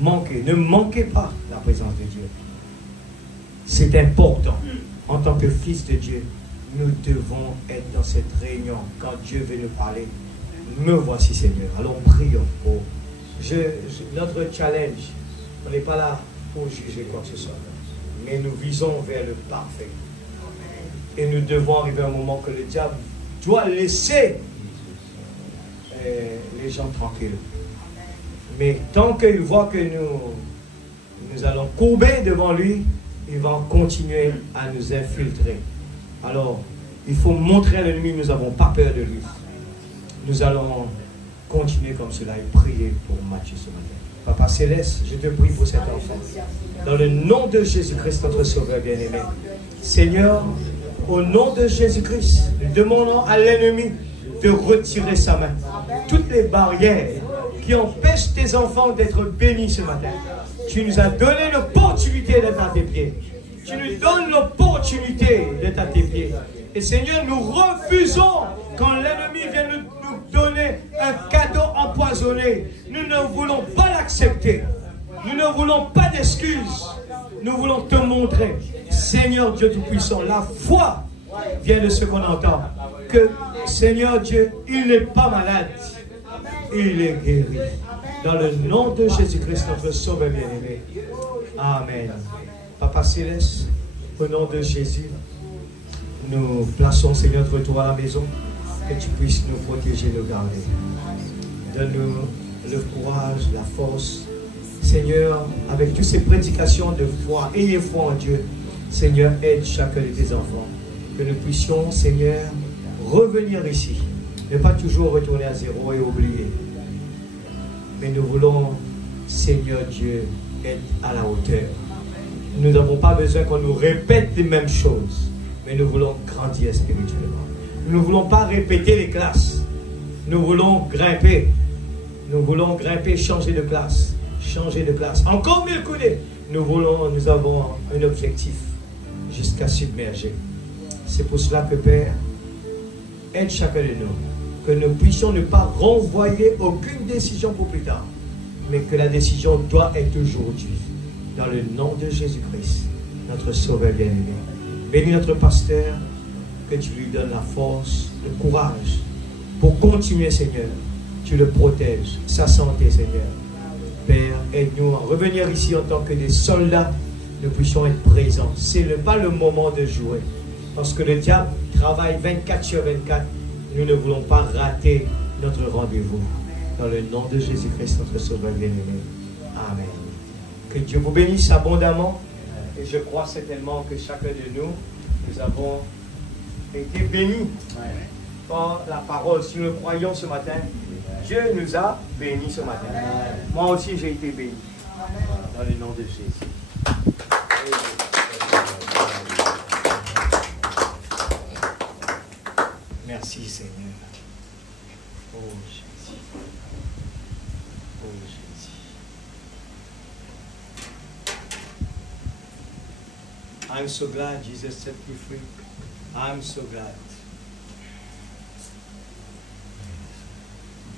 manquez. Ne manquez pas la présence de Dieu. C'est important. En tant que fils de Dieu, nous devons être dans cette réunion. Quand Dieu veut nous parler, me voici Seigneur. Alors prions pour. Notre challenge, on n'est pas là pour juger quoi que ce soit. Mais nous visons vers le parfait. Et nous devons arriver à un moment que le diable doit laisser les gens tranquilles. Mais tant qu'il voit que nous allons courber devant lui, il va continuer à nous infiltrer. Alors, il faut montrer à l'ennemi que nous n'avons pas peur de lui. Nous allons continuer comme cela et prier pour Matthieu ce matin. Papa Céleste, je te prie pour cet enfant. Dans le nom de Jésus-Christ, notre Sauveur bien-aimé. Seigneur, au nom de Jésus-Christ, nous demandons à l'ennemi de retirer sa main. Toutes les barrières qui empêchent tes enfants d'être bénis ce matin. Tu nous as donné l'opportunité d'être à tes pieds. Tu nous donnes l'opportunité d'être à tes pieds. Et Seigneur, nous refusons quand l'ennemi vient nous donner un cadeau empoisonné. Nous ne voulons pas l'accepter. Nous ne voulons pas d'excuses. Nous voulons te montrer, Seigneur Dieu Tout-Puissant, la foi vient de ce qu'on entend. Que Seigneur Dieu, il n'est pas malade. Il est guéri. Dans le nom de Jésus-Christ, notre Sauveur bien-aimé. Amen. Papa Céleste, au nom de Jésus, nous plaçons, Seigneur, notre retour à la maison. Que tu puisses nous protéger, nous garder. Donne-nous le courage, la force. Seigneur, avec toutes ces prédications de foi, ayez foi en Dieu. Seigneur, aide chacun de tes enfants. Que nous puissions, Seigneur, revenir ici. Ne pas toujours retourner à zéro et oublier. Mais nous voulons, Seigneur Dieu, être à la hauteur. Nous n'avons pas besoin qu'on nous répète les mêmes choses. Mais nous voulons grandir spirituellement. Nous ne voulons pas répéter les classes. Nous voulons grimper. Nous voulons grimper, changer de classe. Changer de classe. Encore mieux couler. Nous avons un objectif jusqu'à submerger. C'est pour cela que Père, aide chacun de nous. Que nous puissions ne pas renvoyer aucune décision pour plus tard. Mais que la décision doit être aujourd'hui. Dans le nom de Jésus-Christ, notre Sauveur bien-aimé. Bénis notre pasteur. Que tu lui donnes la force, le courage pour continuer, Seigneur. Tu le protèges, sa santé, Seigneur. Père, aide-nous à revenir ici en tant que des soldats. Nous puissions être présents. Ce n'est pas le moment de jouer. Parce que le diable travaille 24 sur 24. Nous ne voulons pas rater notre rendez-vous. Dans le nom de Jésus-Christ, notre Sauveur bien-aimé. Amen. Que Dieu vous bénisse abondamment. Et je crois certainement que chacun de nous avons été bénis par la parole. Si nous croyons ce matin, Dieu nous a bénis ce matin. Moi aussi, j'ai été béni. Dans le nom de Jésus. Merci Seigneur. Oh Jésus. Oh Jésus. I'm so glad Jesus set me free. I'm so glad.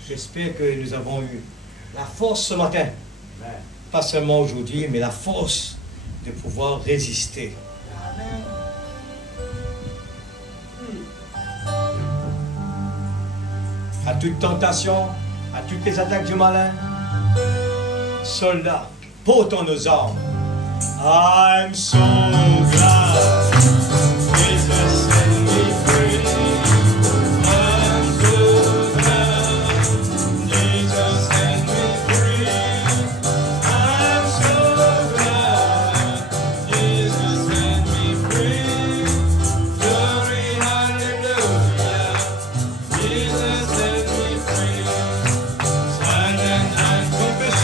J'espère que nous avons eu la force ce matin. Pas seulement aujourd'hui, mais la force de pouvoir résister. À toute tentation, à toutes les attaques du malin. Soldats, portons nos armes. I'm so glad. Jesus set me free. I'm so glad. Jesus set me free. I'm so glad. Jesus set me free. Glory, hallelujah. Jesus set me free. Stand and confess.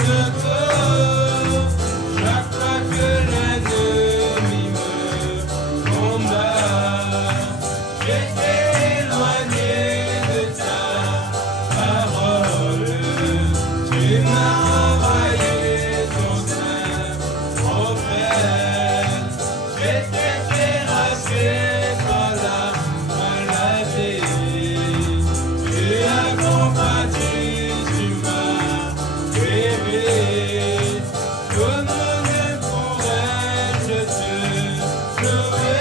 secours. Chaque fois que l'ennemi me combat, j'étais éloigné de ta parole. Tu m'as envoyé ton saint prophète. J'étais terrassé par la maladie. Tu as combattu, tu m'as guéri. Comment ne pourrais-je te louer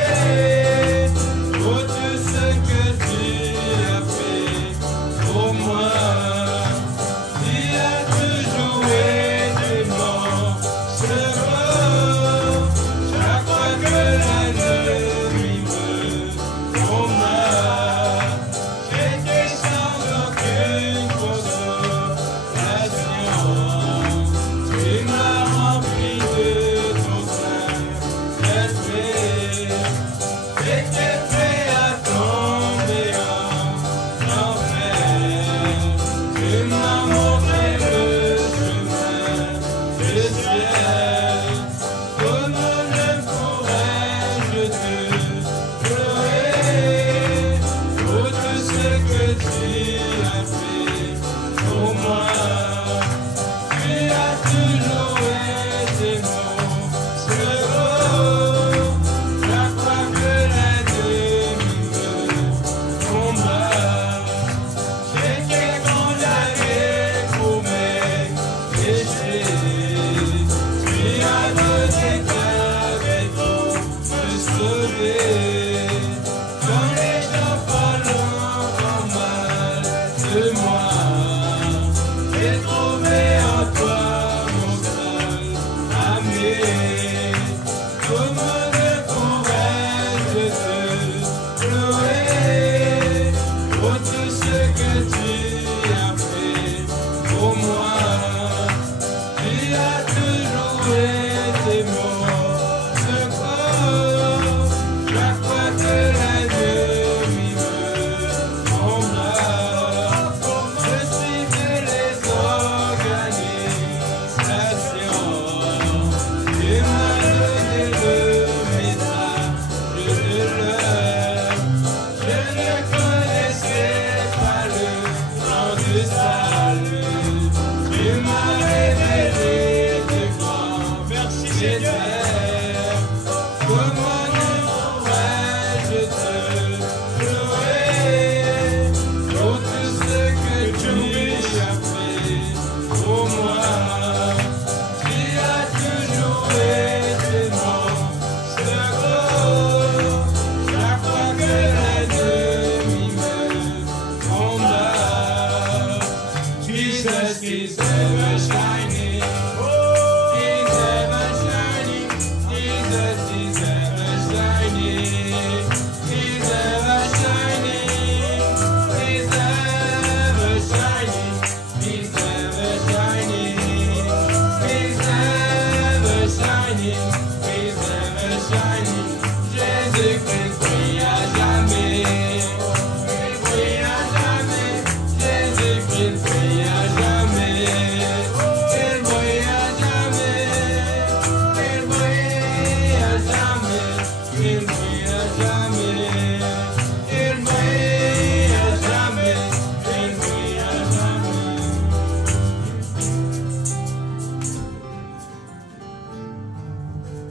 pour tout ce que tu as fait pour moi? Tu as toujours été mon secours. Chaque fois que l'ennemi me combat, j'étais sans aucune consolation. Tu m'as rempli de ton Saint-Esprit. J'étais prêt à tomber en enfer. Tu m'as montré le chemin du ciel. Comment ne pourrais-je te louer pour tout ce que tu as fait pour moi? Tu as toujours été mon secours. Chaque fois que l'ennemi me combat, j'étais condamné pour mes péchés. Tu as donné ta vie pour me sauver. Quand les gens parlent en mal de moi, j'ai trouvé en toi mon seul ami. Comment ne pourrais-je te louer pour tout ce que tu as fait pour moi? Tu as toujours été mon secours. Chaque fois que l'ennemi me combat, je suivais les organisations. Tu m'as donné le message de l'heure. Je ne connaissais pas le plan du salut. Tu m'as révélé de grands mystères. Comment ne pourrais-je te louer pour tout ce que tu as fait pour moi? Tu as toujours été mon secours. Chaque fois que l'ennemi me combat, Jesus is ever shining.